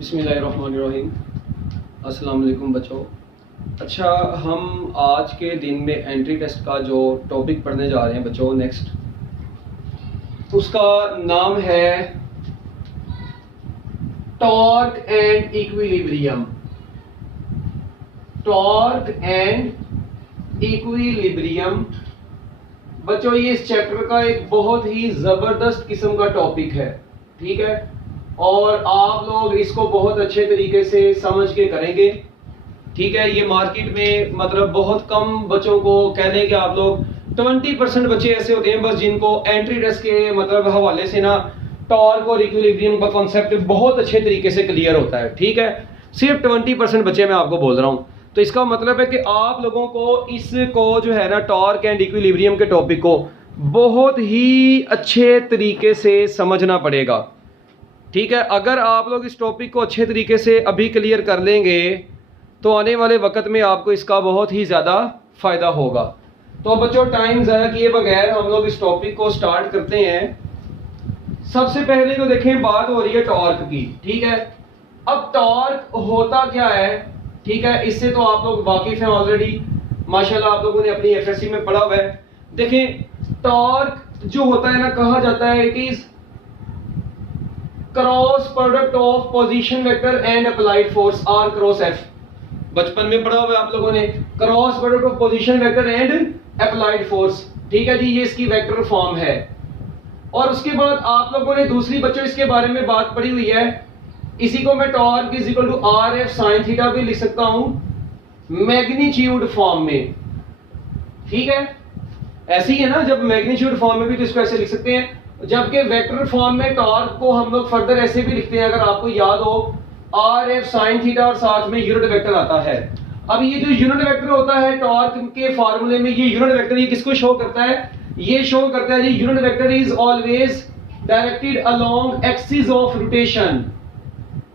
बिस्मिल्लाहिर्रहमानिर्रहीम। अस्सलाम वालेकुम बच्चों। अच्छा, हम आज के दिन में एंट्री टेस्ट का जो टॉपिक पढ़ने जा रहे हैं बच्चों, नेक्स्ट उसका नाम है torque and equilibrium. Torque and equilibrium बच्चों, ये इस चैप्टर का एक बहुत ही ज़बरदस्त किस्म का टॉपिक है, ठीक है। और आप लोग इसको बहुत अच्छे तरीके से समझ के करेंगे, ठीक है। ये मार्केट में मतलब बहुत कम बच्चों को कहने के आप लोग 20% बच्चे ऐसे होते हैं बस जिनको एंट्री टेस्ट के मतलब हवाले से ना टॉर्क और इक्विलिब्रियम का कॉन्सेप्ट बहुत अच्छे तरीके से क्लियर होता है, ठीक है। सिर्फ 20% बच्चे मैं आपको बोल रहा हूँ। तो इसका मतलब है कि आप लोगों को इसको जो है ना टॉर्क एंड इक्विलिब्रियम के टॉपिक को बहुत ही अच्छे तरीके से समझना पड़ेगा, ठीक है। अगर आप लोग इस टॉपिक को अच्छे तरीके से अभी क्लियर कर लेंगे तो आने वाले वक्त में आपको इसका बहुत ही ज़्यादा फ़ायदा होगा। तो बच्चों, टाइम ज़ाया किए बगैर हम लोग इस टॉपिक को स्टार्ट करते हैं। सबसे पहले तो देखें, बात हो रही है टॉर्क की, ठीक है। अब टॉर्क होता क्या है, ठीक है, इससे तो आप लोग वाकिफ हैं ऑलरेडी, माशाल्लाह आप लोगों ने अपनी एफएससी में पढ़ा हुआ है। देखें, टॉर्क जो होता है ना, कहा जाता है it is cross product of position vector and applied force, R cross F. बचपन में पढ़ा हुआ है आप लोगों ने, cross product of position vector and applied force, ठीक है जी, ये इसकी वेक्टर फॉर्म है। और उसके बाद आप लोगों ने दूसरी बच्चों इसके बारे में बात पढ़ी हुई है, इसी को मैं torque is equal to R F sine theta भी लिख सकता हूं मैग्नीट्यूड फॉर्म में, ठीक है। ऐसे ही है ना, जब मैग्नीट्यूड फॉर्म में भी तो इसको ऐसे लिख सकते हैं, जबकि वेक्टर फॉर्म में टॉर्क को हम लोग फर्दर ऐसे भी लिखते हैं, अगर आपको याद हो, आर एफ साइन थीटा और साथ में यूनिट वेक्टर आता है। अब ये जो यूनिट वेक्टर होता है टॉर्क के फार्मूले में, ये यूनिट वेक्टर ये किसको शो करता है, ये शो करता है जी unit vector is always directed along axis of rotation.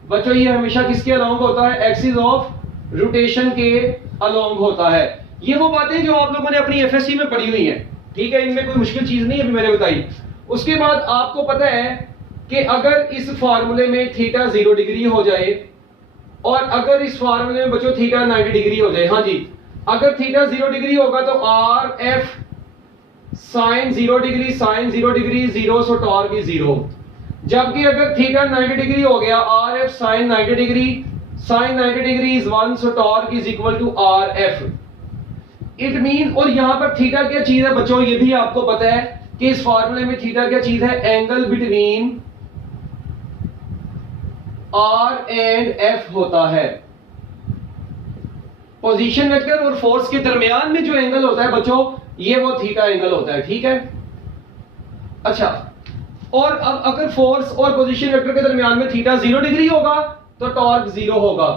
बच्चों, ये हमेशा किसके अलोंग होता है, एक्सिस ऑफ रोटेशन के अलोंग होता है। ये वो बातें जो आप लोगों ने अपनी एफएससी में पढ़ी हुई हैं, ठीक है, इनमें कोई मुश्किल चीज नहीं अभी मैंने बताई। उसके बाद आपको पता है कि अगर इस फार्मूले में थीटा 0 डिग्री हो जाए और अगर इस फार्मूले में बच्चों थीटा 90 डिग्री हो जाए, हाँ जी, अगर थीटा 0 डिग्री होगा तो R F sine 0 degree, sine 0 degree 0, so torque is 0। जबकि अगर थीटा 90 डिग्री हो गया, R F sine 90 degree, sine 90 degree is 1, so torque is equal to R F. It mean, और यहां पर थीटा क्या चीज है बच्चों, ये भी आपको पता है कि इस फार्मूले में थीटा क्या चीज है, angle between R and F होता है। पोजीशन वेक्टर और फोर्स के दरमियान में जो एंगल होता है बच्चों, ये वो थीटा एंगल होता है, ठीक है। अच्छा, और अब अगर फोर्स और पोजीशन वेक्टर के दरमियान में थीटा 0 डिग्री होगा तो टॉर्क 0 होगा,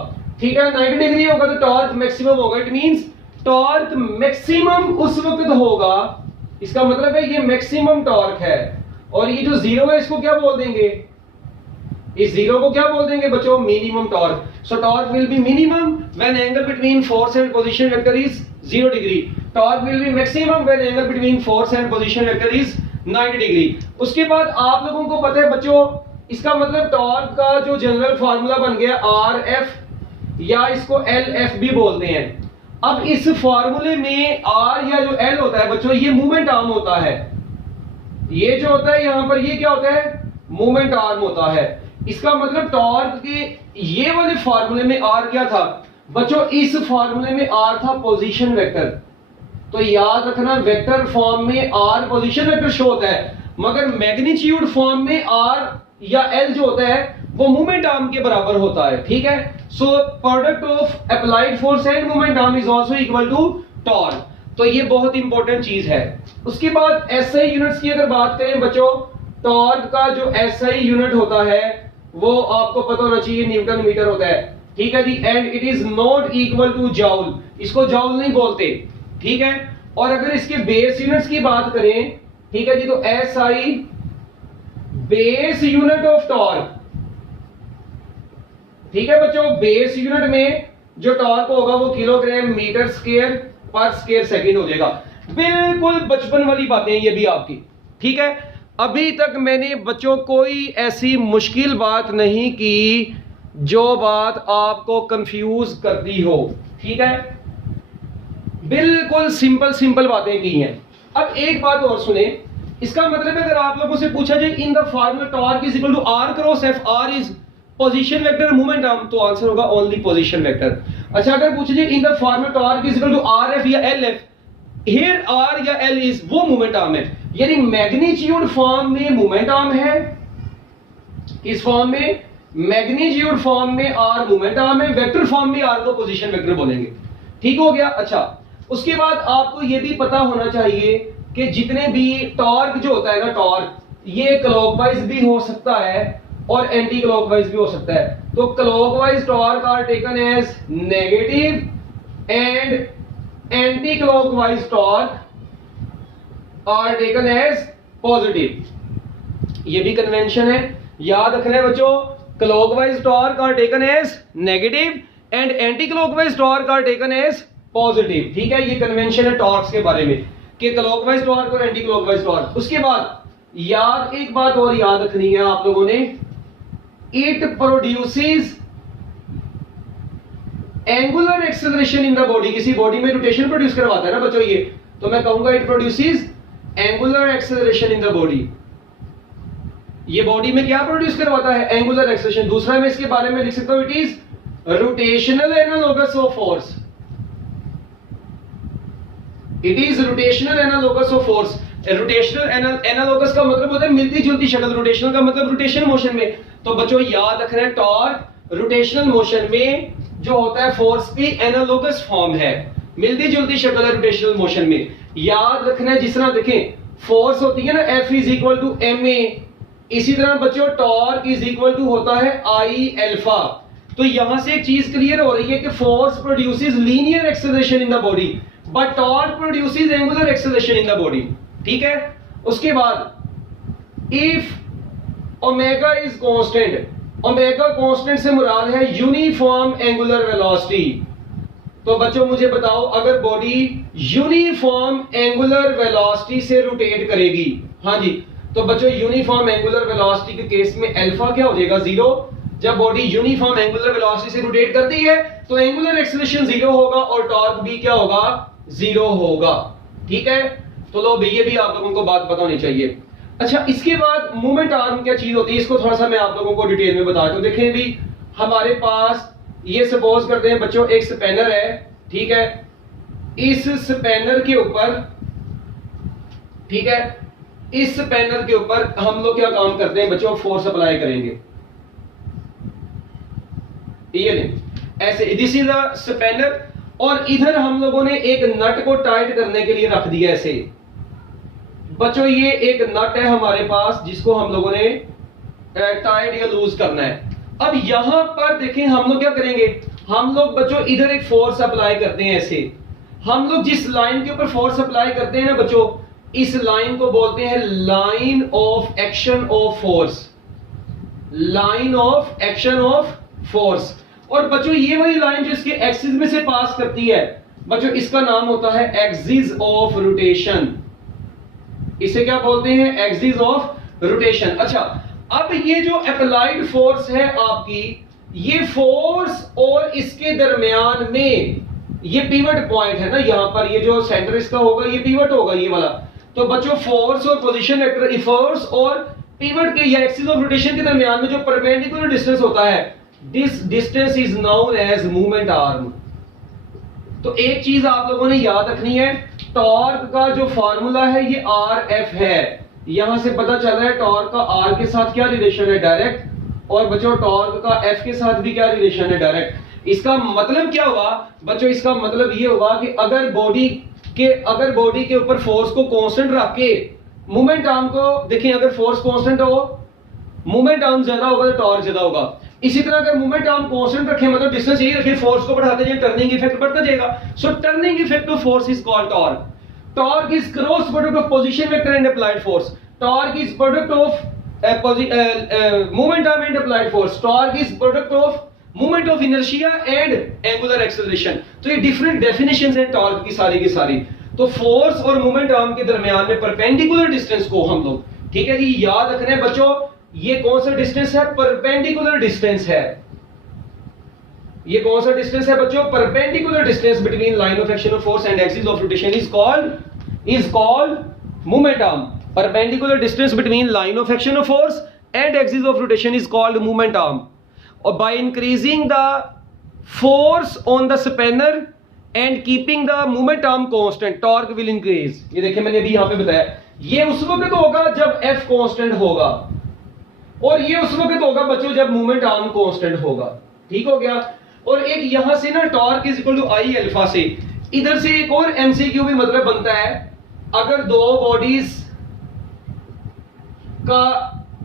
थीटा 90 डिग्री होगा तो टॉर्क मैक्सिमम होगा। इट मींस टॉर्क मैक्सिमम उस वक्त होगा, इसका मतलब है ये मैक्सिमम टॉर्क है। और ये जो 0 है इसको क्या बोल देंगे, इस 0 को क्या बोल देंगे बच्चों, minimum torque. So torque will B minimum when angle between force and position vector is 0 degree. Torque will B maximum when angle between force and position vector is 90 degree. उसके बाद आप लोगों को पता है बच्चों, इसका मतलब टॉर्क का जो जनरल फार्मूला बन गया आर एफ, या इसको एल एफ भी बोलते हैं। अब इस फार्मूले में आर या जो एल होता है बच्चों, ये मूवमेंट आर्म होता है। ये जो होता है यहां पर, ये क्या होता है, मूवमेंट आर्म होता है। इसका मतलब टॉर्क के ये वाले फार्मूले में आर क्या था बच्चों, इस फार्मूले में आर था पोजीशन वेक्टर। तो याद रखना, वेक्टर फॉर्म में आर पोजीशन वेक्टर शो होता है, मगर मैग्नीट्यूड फॉर्म में आर या एल जो होता है वो मूवमेंट आर्म के बराबर होता है, ठीक है। So product of applied force and movement arm is also equal to torque. तो ये बहुत इंपॉर्टेंट चीज है। उसके बाद एसआई यूनिट्स की अगर बात करें बच्चों, टॉर्क का जो एसआई यूनिट होता है वो आपको पता होना चाहिए, न्यूटन मीटर होता है, ठीक है जी। And it is not equal to joule, इसको जॉउल नहीं बोलते, ठीक है। और अगर इसके बेस यूनिट्स की बात करें, ठीक है जी, तो SI base unit of torque, ठीक है बच्चों, बेस यूनिट में जो टॉर्क होगा वो किलोग्राम मीटर स्क्वायर पर स्क्वायर सेकंड हो जाएगा। बिल्कुल बचपन वाली बातें ये भी आपकी, ठीक है। अभी तक मैंने बच्चों कोई ऐसी मुश्किल बात नहीं की जो बात आपको कंफ्यूज करती हो, ठीक है, बिल्कुल सिंपल सिंपल बातें की हैं। अब एक बात और सुने, इसका मतलब है अगर आप लोगों से पूछा जाए in the formula torque is equal to R cross F, R is position vector movement arm, तो आंसर होगा ओनली पोजीशन वेक्टर। अच्छा अगर पूछे जाए in the formula torque is equal to R F या एल एफ, हियर आर या L is वो movement arm है, यानी मैग्नीट्यूड फॉर्म में मूवमेंट आर्म है, इस फॉर्म में मैग्नीट्यूड फॉर्म में आर मूवमेंट आर्म है, वेक्टर फॉर्म में आर को पोजीशन वेक्टर बोलेंगे। ठीक हो गया। अच्छा उसके बाद आपको यह भी पता होना चाहिए कि जितने भी टॉर्क जो होता है ना, टॉर्क ये क्लॉकवाइज भी हो सकता है और एंटी क्लॉकवाइज भी हो सकता है। तो clockwise torque are taken as negative and anti clockwise torque are taken as positive. ये भी कन्वेंशन है, याद रखना है बच्चों। Clockwise torque are taken as negative and anti clockwise torque are taken as positive. ठीक है, ये कन्वेंशन है टॉर्क्स के बारे में कि क्लॉकवाइज टॉर्क और एंटी क्लॉकवाइज टॉर्क। उसके बाद याद एक बात और याद रखनी है आप लोगों ने, it produces angular acceleration in the body. किसी बॉडी में रोटेशन प्रोड्यूस करवाता है ना बच्चों ये, तो मैं कहूंगा it produces angular acceleration in the body. ये बॉडी में क्या प्रोड्यूस करवाता है? Angular acceleration. दूसरा मैं इसके बारे में लिख सकता हूं, it is rotational analogous of force. It is rotational analogous of force. Rotational analogous का मतलब होता है मिलती जुलती शक्ल, रोटेशनल का मतलब रोटेशन मोशन में। तो बच्चों याद रखना है टॉर्क रोटेशनल मोशन में जो होता है फोर्स की एनालोगस फॉर्म है, मिलती जुलती शक्ल है रोटेशनल मोशन में। याद रखना है जिस तरह देखें फोर्स होती है ना F is equal to ma, इसी तरह बच्चों टॉर्क इज इक्वल टू होता है I अल्फा। तो यहां से एक चीज क्लियर हो रही है कि force produces linear acceleration in the body but torque produces angular acceleration in the body. ठीक है। उसके बाद if omega is constant, omega constant से मुराद है यूनिफॉर्म एंगुलर वेलोसिटी। तो बच्चों मुझे बताओ अगर बॉडी यूनिफॉर्म एंगुलर वेलोसिटी से रोटेट करेगी, हाँ जी, तो बच्चों यूनिफॉर्म एंगुलर वेलोसिटी के केस में अल्फा क्या हो जाएगा? जीरो। जब बॉडी यूनिफॉर्म एंगुलर वेलोसिटी से रोटेट करती है तो एंगुलर एक्सेलरेशन जीरो होगा और टॉर्क भी क्या होगा? जीरो होगा। ठीक है, तो लो ये भी आप लोगों को बात पता होनी चाहिए। अच्छा इसके बाद मूवमेंट आर्म क्या चीज होती है, इसको थोड़ा सा मैं आप लोगों को डिटेल में बताता हूं। देखें भी हमारे पास ये सपोज करते हैं बच्चों एक स्पैनर है, ठीक है, इस स्पैनर के ऊपर, ठीक है, इस स्पैनर के ऊपर हम लोग क्या काम करते हैं बच्चों? फोर्स अप्लाई करेंगे। ये लें ऐसे, दिस इज अ स्पैनर और इधर हम लोगों ने एक नट को टाइट करने के लिए रख दिया ऐसे। बच्चों ये एक नट है हमारे पास जिसको हम लोगों ने टाइट या लूज करना है। अब यहां पर देखें हम लोग क्या करेंगे, हम लोग बच्चों इधर एक फोर्स अप्लाई करते हैं ऐसे। हम लोग जिस लाइन के ऊपर फोर्स अप्लाई करते हैं ना बच्चों, इस लाइन को बोलते हैं line of action of force, line of action of force. और बच्चों ये वाली लाइन जो इसके एक्सिस में से पास करती है बच्चों, इसका नाम होता है एक्सिस ऑफ रोटेशन। इसे क्या बोलते हैं? Axis of rotation. अच्छा अब ये जो अप्लाइड फोर्स है आपकी, ये फोर्स और इसके दरमियान में ये पिवट पॉइंट है ना, यहां पर ये जो सेंटर इसका होगा ये पिवट होगा ये वाला। तो बच्चों फोर्स और पोजीशन वेक्टर, फोर्स और पिवट के या एक्सिस ऑफ रोटेशन के दरमियान में जो परपेंडिकुलर डिस्टेंस होता है, this distance is known as movement arm. तो एक चीज आप लोगों ने याद रखनी है, टॉर्क का जो फार्मूला है ये आर एफ है। यहां से पता चल रहा है टॉर्क का आर के साथ क्या रिलेशन है? डायरेक्ट। और बच्चों टॉर्क का एफ के साथ भी क्या रिलेशन है? डायरेक्ट। इसका मतलब क्या हुआ बच्चों? इसका मतलब ये हुआ कि अगर बॉडी के ऊपर फोर्स को कांस्टेंट रख के मूवमेंट आर्म को देखें, अगर फोर्स कांस्टेंट हो मूवमेंट आर्म ज्यादा होगा तो टॉर्क ज्यादा होगा। इसी तरह अगर मूवमेंट आर्म कांस्टेंट रखें, मतलब डिस्टेंस यही रखें, फोर्स को बढ़ाते जाए, टर्निंग इफेक्ट बढ़ता जाएगा। So turning effect of force is called torque. Torque is cross product of position vector and applied force. Torque is product of movement arm and applied force. Torque is product of movement of inertia and angular acceleration. तो ये different definitions हैं torque की सारी की सारी। तो force और movement arm के दरमियान में परपेंडिकुलर डिस्टेंस को हम लोग, ठीक है जी, याद रखना है बच्चों, ये कौन सा डिस्टेंस है? परपेंडिकुलर डिस्टेंस है। ये कौन सा डिस्टेंस है बच्चों? Perpendicular distance between line of action of force and axis of rotation is called moment arm. Perpendicular distance between line of action of force and axis of rotation is called moment arm. और by increasing the force on the spanner and keeping the moment arm constant, torque will increase. ये देखिए मैंने अभी यहां पे बताया, ये उस वक्त होगा जब F कांस्टेंट होगा, और ये उस वक्त होगा बच्चों जब मोमेंट आर्म कांस्टेंट होगा. ठीक हो गया. और एक यहां से ना torque is equal to I alpha से, इधर से एक और एमसीक्यू भी मतलब बनता है, अगर दो बॉडीज का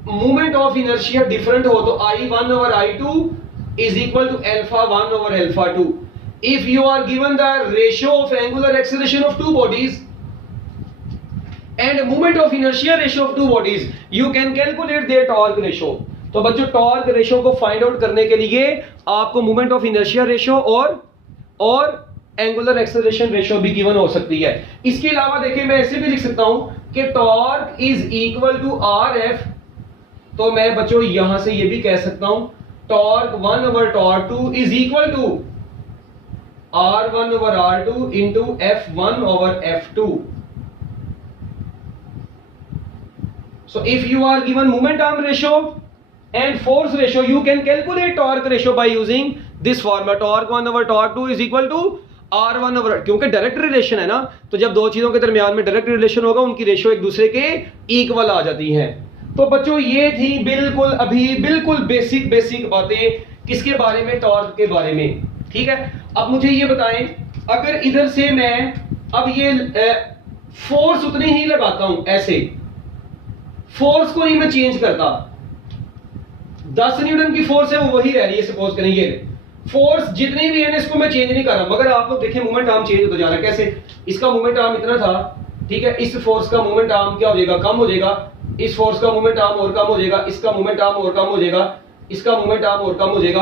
मोमेंट ऑफ इनर्शिया डिफरेंट हो तो I1 over I2 is equal to alpha 1 over alpha 2. If you are given the ratio of angular acceleration of two bodies and moment of inertia ratio of two bodies, you can calculate their torque ratio. तो बच्चों torque ratio को find out करने के लिए आपको moment of inertia ratio और angular acceleration ratio भी given हो सकती है. इसके अलावा देखिए मैं ऐसे भी लिख सकता हूं कि torque is equal to RF. तो मैं बच्चों यहां से ये भी कह सकता हूं torque 1 over torque 2 is equal to R1 over R2 into F1 over F2. So if you are given moment arm ratio and force ratio, you can calculate torque ratio by using this formula. Torque 1 over torque 2 is equal to R1 over, क्योंकि direct relation है ना, तो जब दो चीजों के दरमियान में डायरेक्ट रिलेशन होगा उनकी रेशियो एक दूसरे के इक्वल आ जाती हैं. तो बच्चों ये थी बिल्कुल बेसिक बातें किसके बारे में? टॉर्क के बारे में. ठीक है. अब मुझे ये बताएं, अगर इधर से मैं अब ये फोर्स उतनी ही लगाता हूं, ऐसे फोर्स को नहीं मैं चेंज करता, 10 न्यूटन की फोर्स है वो वही रह रही है, सपोज करें ये फोर्स जितनी भी है इसको मैं चेंज नहीं कर रहा, मगर आप लोग देखें मोमेंट आर्म चेंज होता जा रहा है. कैसे? इसका मोमेंट आर्म इतना था, ठीक है, इस फोर्स का मोमेंट आर्म क्या हो जाएगा? कम हो जाएगा. इस फोर्स का मोमेंट आर्म और कम हो जाएगा, इसका मोमेंट आर्म और कम हो जाएगा, इसका मोमेंट आर्म और कम हो जाएगा.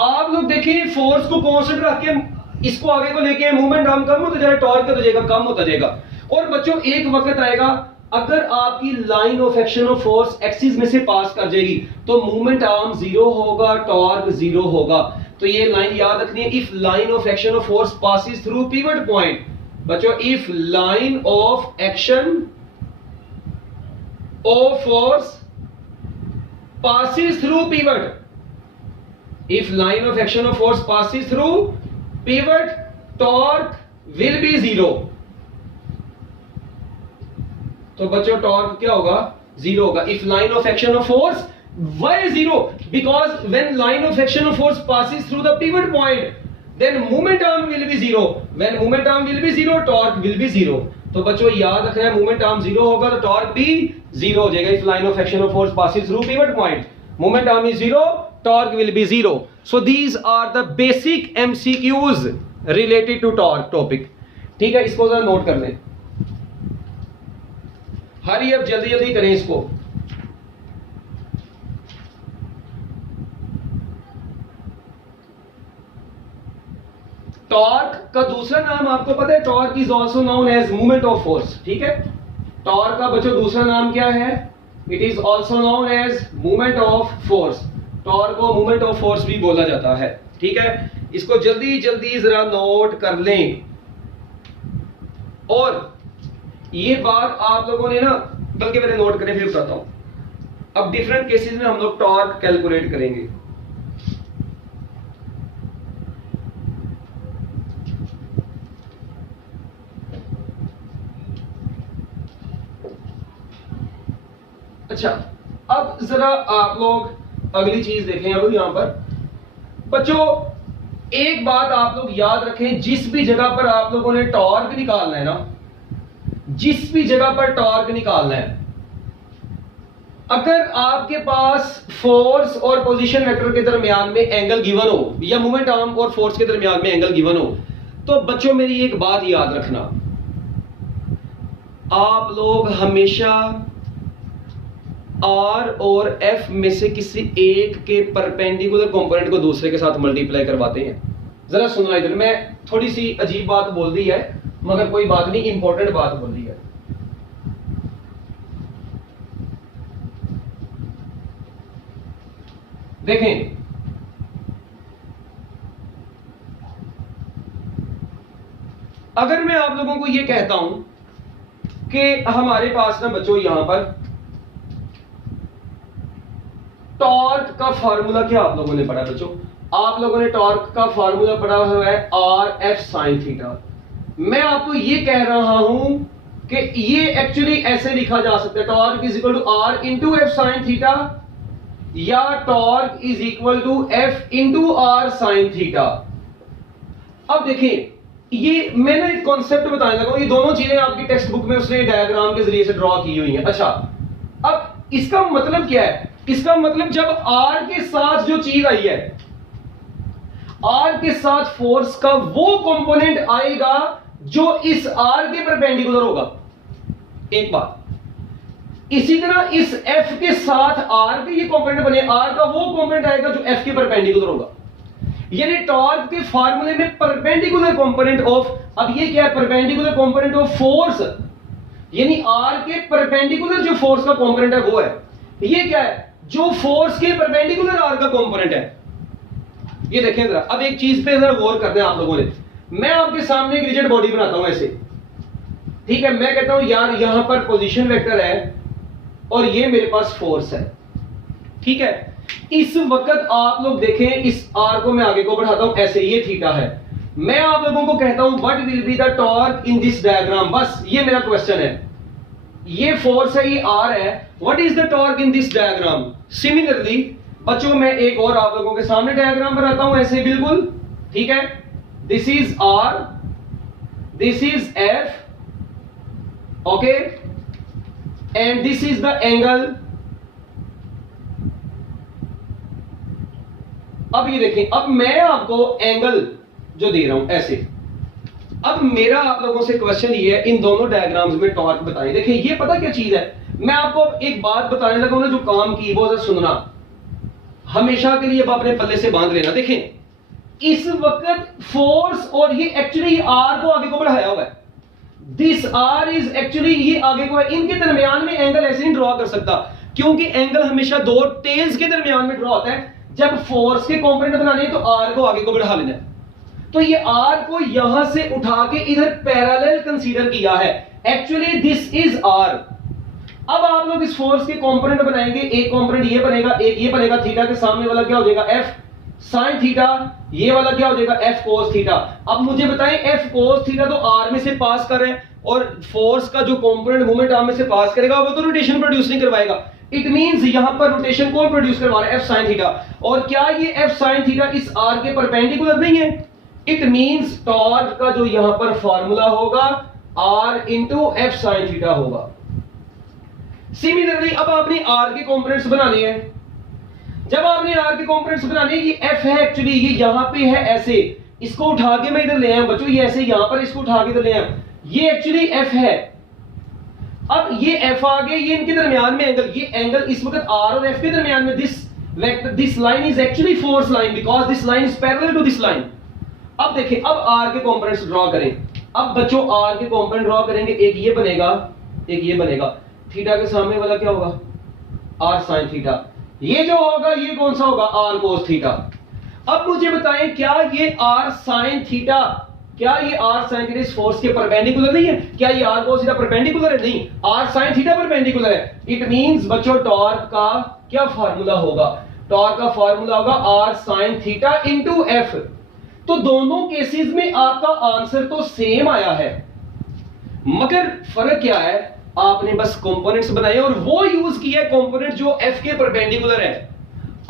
आप लोग देखिए फोर्स को कांस्टेंट रख के इसको आगे को लेके मोमेंट आर्म कम होता जाएगा, टॉर्क हो जाएगा कम होता जाएगा. और बच्चों एक वक्त आएगा अगर आपकी line of action of force axis में से पास कर जाएगी तो मोमेंट आर्म जीरो होगा, टॉर्क जीरो होगा. तो ये लाइन याद रखनी है. If line of action of force passes through pivot point, बच्चों if line of action of force passes through pivot, if line of action of force passes through pivot, torque will be zero. तो बच्चों torque क्या होगा? Zero होगा. if line of action of force, why zero? because when line of action of force passes through the pivot point, then moment arm will be zero. when moment arm will be zero, torque will be zero. तो बच्चों याद रखना है moment arm zero होगा तो torque भी zero हो जाएगा. If line of action of force passes through pivot point, moment arm is zero, torque will be zero. So these are the basic MCQs related to torque topic. ठीक है, इसको जरा note कर लें. हरी अब जल्दी करें इसको. टॉर्क का दूसरा नाम आपको पता है? Torque is also known as movement of force. ठीक है, टॉर्क का बच्चों दूसरा नाम क्या है? It is also known as movement of force. Torque को मूवमेंट ऑफ फोर्स भी बोला जाता है. ठीक है, इसको जल्दी जरा नोट कर लें. और ये बात आप लोगों ने ना, बल्कि मैंने नोट करें फिर बताता हूं. अब डिफरेंट केसेस में हम लोग टॉर्क कैलकुलेट करेंगे. अच्छा, अब जरा आप लोग अगली चीज देखें. अब यहां पर बच्चों एक बात आप लोग याद रखें, जिस भी जगह पर आप लोगों ने टॉर्क निकालना है ना, जिस भी जगह पर टॉर्क निकालना है, अगर आपके पास फोर्स और पोजीशन वेक्टर के दरमियान में एंगल गिवन हो या मूवमेंट आर्म और फोर्स के दरमियान में एंगल गिवन हो, तो बच्चों मेरी एक बात याद रखना, आप लोग हमेशा R और F में से किसी एक के परपेंडिकुलर कंपोनेंट को दूसरे के साथ मल्टीप्लाई करवाते हैं. जरा सुनना इधर, मैं थोड़ी सी अजीब बात बोल दी है मगर कोई बात नहीं, इंपॉर्टेंट बात बोल दी है. देखें अगर मैं आप लोगों को ये कहता हूं कि हमारे पास ना बच्चों यहां पर टॉर्क का फार्मूला क्या आप लोगों ने पढ़ा बच्चों? आप लोगों ने टॉर्क का फार्मूला पढ़ा हुआ है आर एफ साइन थीटा। मैं आपको ये कह रहा हूं कि ये एक्चुअली ऐसे लिखा जा सकता है, torque is equal to R into F sine theta, या torque is equal to F into R sine theta. अब देखिए, ये मैंने एक कॉन्सेप्ट बताने लगा, ये दोनों चीजें आपकी टेक्स्ट बुक में उसने डायग्राम के जरिए से ड्रॉ की हुई है। अच्छा, अब इसका मतलब क्या है? इसका मतलब जब आर के साथ जो चीज आई है, आर के साथ फोर्स का वो कंपोनेंट आएगा जो इस आर के परपेंडिकुलर होगा, एक बात। इसी तरह इस एफ के साथ आर के ये कंपोनेंट बने, आर का वो कंपोनेंट आएगा जो एफ के परपेंडिकुलर होगा। यानी टॉर्क के फार्मूले में परपेंडिकुलर कंपोनेंट ऑफ, अब ये क्या है? परपेंडिकुलर कंपोनेंट ऑफ फोर्स, यानी आर के परपेंडिकुलर जो फोर्स का कंपोनेंट है वो है। ये क्या है? जो फोर्स के परपेंडिकुलर आर का कंपोनेंट है। ये देखें जरा, अब एक चीज पे जरा गौर करते हैं आप लोगों ने। मैं आपके सामने एक रिजिड बॉडी बनाता हूं ऐसे, ठीक है? मैं कहता हूं यार यहां पर पोजीशन वेक्टर है और ये मेरे पास फोर्स है, ठीक है? इस वक्त आप लोग देखें, इस आर को मैं आगे को बढ़ाता हूं ऐसे, ये थीटा है। मैं आप लोगों को कहता हूं what will be the torque in this diagram, बस ये मेरा क्वेश्चन है। ये फोर्स है, ये आर है, what is the torque in this diagram? Similarly बच्चों, मैं एक और आप लोगों के सामने डायग्राम बनाता हूं ऐसे, बिल्कुल ठीक है? This is R, this is F, okay, and this is the angle. अब ये देखें, अब मैं आपको एंगल जो दे रहा हूं ऐसे, अब मेरा आप लोगों से क्वेश्चन ये है, इन दोनों डायग्राम्स में टॉर्क बताएं। देखिए, ये पता क्या चीज है? मैं आपको एक बात बताने लगा हूं, जो काम की वो सुनना हमेशा के लिए, अब अपने पल्ले से बांध लेना। देखें, इस वक्त फोर्स और ये एक्चुअली आर को आगे को बढ़ाया हुआ है, दिस आर इज एक्चुअली ये आगे को है, इनके दरमियान में एंगल ऐसे नहीं ड्रॉ कर सकता, क्योंकि एंगल हमेशा दो टेल्स के दरमियान में ड्रॉ होता है। जब फोर्स के कंपोनेंट बनाने हैं तो आर को आगे को बढ़ा लेना है। तो ये आर को यहां से उठा के इधर पैरेलल कंसीडर किया है, एक्चुअली दिस इज आर। अब आप लोग इस फोर्स के कंपोनेंट बनाएंगे, एक कंपोनेंट ये बनेगा, एक ये बनेगा, थीटा के सामने वाला क्या हो जाएगा? एफ साइन थीटा, ये वाला क्या हो जाएगा? F cos theta. अब मुझे बताएं, एफ कोस थीटा तो आर में से पास कर रहे हैं, और फोर्स का जो कंपोनेंट मूवमेंट आर्म में से पास करेगा वो तो रोटेशन प्रोड्यूस नहीं करवाएगा। इट मींस यहां पर रोटेशन कौन प्रोड्यूस करवा रहा है? F sine theta. और क्या ये एफ साइन थीटा इस आर के परपेंडिकुलर नहीं है? इट मींस टॉर्क का जो यहां पर फार्मूला होगा R into F sine theta होगा। सिमिलरली अब आपने आर के कंपोनेंट्स बनाने हैं। जब आपने आर के कंपोनेंट्स बनाने, ये एफ है एक्चुअली, ये यहां पे है ऐसे, इसको उठा के मैं इधर ले आया बच्चों, ये ऐसे यहां पर इसको उठा के इधर ले आया, ये एक्चुअली एफ है। अब ये एफ आ गए, ये इनके दरमियान में एंगल, ये एंगल इस वक्त आर और एफ के दरमियान में, this vector, this line is actually force line because this line is parallel to this line. अब देखिए, अब आर के कंपोनेंट्स ड्रॉ करें। अब बच्चों आर के कंपोनेंट ड्रॉ करेंगे, एक ये बनेगा, एक ये बनेगा, थीटा के सामने वाला क्या होगा? R sine theta. ये जो होगा ये कौन सा होगा? R cos theta. अब मुझे बताएं, क्या ये आर साइन थीटा, क्या ये आर साइन थीटा इस फोर्स के परपेंडिकुलर नहीं है? क्या ये आर कोस थीटा परपेंडिकुलर है? नहीं, आर साइन थीटा परपेंडिकुलर है। इट मींस बच्चों टॉर्क का क्या फार्मूला होगा? टॉर्क का फार्मूला होगा R sine theta into F. तो दोनों केसेस में आपका आंसर तो सेम आया है, मगर फर्क क्या है? आपने बस कंपोनेंट्स बनाए और वो यूज किया कंपोनेंट जो एफ के परपेंडिकुलर है।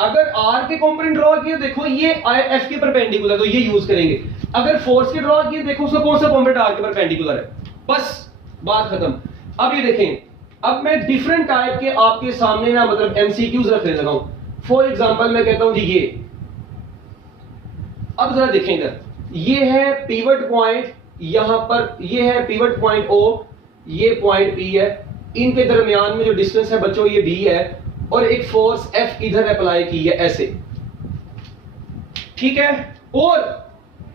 अगर आर के कंपोनेंट ड्रॉ किए, देखो ये एफ के परपेंडिकुलर, तो ये यूज करेंगे। अगर फोर्स के ड्रॉ किए, देखो उसका कौन सा कंपोनेंट आर के परपेंडिकुलर है, बस बात खत्म। अब ये देखें, अब मैं डिफरेंट टाइप के आपके सामने ना मतलब एमसीक्यूज रखने लगा हूं। फॉर एग्जांपल मैं कहता हूं जी ये, अब जरा देखें इधर, ये है पिवट पॉइंट, यहां पर ये है पिवट पॉइंट ओ, ये पॉइंट पी है, इनके दरमियान में जो डिस्टेंस है बच्चों ये डी है, और एक फोर्स एफ इधर अप्लाई की है ऐसे, ठीक है? और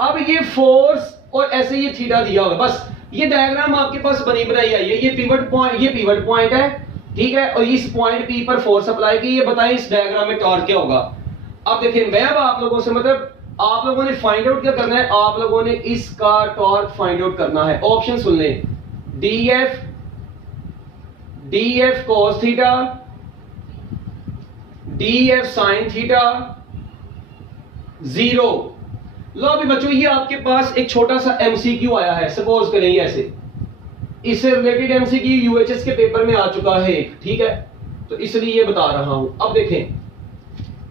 अब ये फोर्स और ऐसे ये थीटा दिया हुआ है, बस ये डायग्राम आपके पास बनी बनाई आई है। ये पिवट पॉइंट है, ठीक है? और इस पॉइंट पी पर फोर्स अप्लाई की, ये बताएं इस डायग्राम में टॉर्क क्या होगा? अब देखिए, मैं अब आप लोगों से मतलब आप लोगों ने फाइंड आउट क्या करना है, आप लोगों ने इसका टॉर्क फाइंड आउट करना है। ऑप्शन सुन लें, D F cos theta, D F sine theta, 0। लो अभी बच्चों ये आपके पास एक छोटा सा एमसीक्यू आया है, सपोज करें ऐसे, इससे रिलेटेड एमसीक्यू यूएचएस के पेपर में आ चुका है एक, ठीक है, तो इसलिए ये बता रहा हूं। अब देखें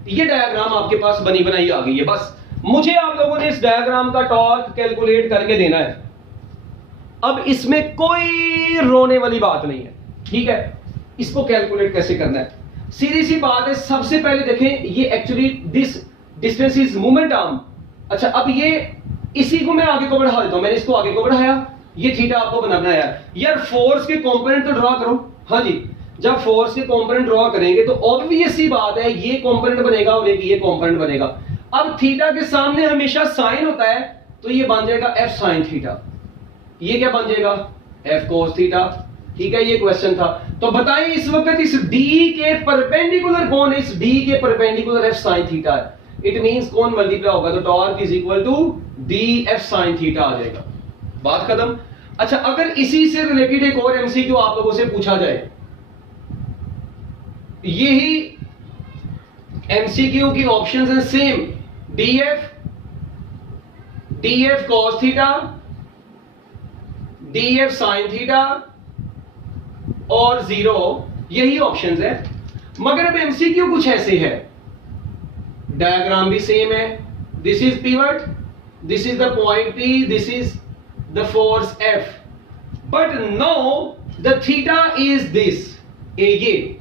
ये डायग्राम आपके पास बनी बनाई आ गई है, बस मुझे आप लोगों ने इस डायग्राम का टॉर्क कैलकुलेट करके देना है। अब इसमें कोई रोने वाली बात नहीं है, ठीक है। इसको कैलकुलेट कैसे करना है, सीधी सी बात है। सबसे पहले देखें ये actually this distance is moment arm. अच्छा अब ये इसी को मैं आगे को बढ़ा देता हूं, मैंने इसको आगे को बढ़ाया, ये थीटा आपको बनाना है यार फोर्स के कंपोनेंट तो ड्रॉ करो। हाँ जी, जब फोर्स के कंपोनेंट ड्रॉ करेंगे तो ऑब्वियस सी बात है ये कंपोनेंट बनेगा और एक ये कंपोनेंट बनेगा। अब थीटा के सामने हमेशा साइन होता है, तो ये बन जाएगा एफ साइन थीटा। ये क्या बन जाएगा, एफ कोस थीटा, ठीक है। ये क्वेश्चन था, तो बताइए इस वक्त इस डी के परपेंडिकुलर कौन है, इस डी के परपेंडिकुलर एफ साइन थीटा है। इट मींस कौन मल्टीप्लाई होगा, तो torque is equal to D F sine theta आ जाएगा, बात खत्म। अच्छा अगर इसी से रिलेटेड एक और एमसीक्यू आप लोगों से पूछा जाए, यही एमसीक्यू की ऑप्शंस हैं same, D F cos theta, D F sine theta और 0, यही ऑप्शंस है। मगर अब एमसीक्यू कुछ ऐसे है, डायग्राम भी सेम है, this is pivot, this is the point P, this is the force F, but know the theta is this, ये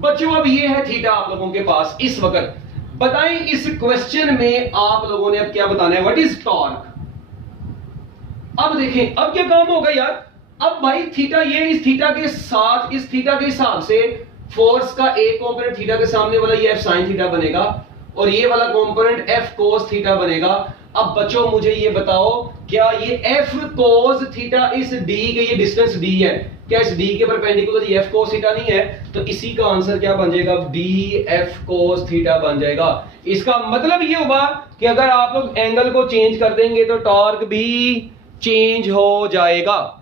बच्चों अब ये है थीटा आप लोगों के पास इस वक्त। बताएं इस क्वेश्चन में आप लोगों ने अब क्या बताना है, व्हाट इज टॉर्क। अब देखें अब क्या काम होगा यार, अब भाई थीटा ये इस थीटा के साथ, इस थीटा के हिसाब से फोर्स का एक कंपोनेंट थीटा के सामने वाला ये एफ साइन थीटा बनेगा और ये वाला कंपोनेंट एफ कोस थीटा बनेगा। अब बच्चों मुझे ये बताओ क्या ये एफ कोस थीटा इस डी के, ये डिस्टेंस डी है, क्या इस डी के परपेंडिकुलर ये एफ कोस थीटा नहीं है, तो इसी का आंसर क्या बन जाएगा, डी एफ कोस थीटा बन जाएगा। इसका मतलब ये हुआ कि अगर आप लोग एंगल को चेंज कर देंगे तो टॉर्क भी चेंज हो जाएगा।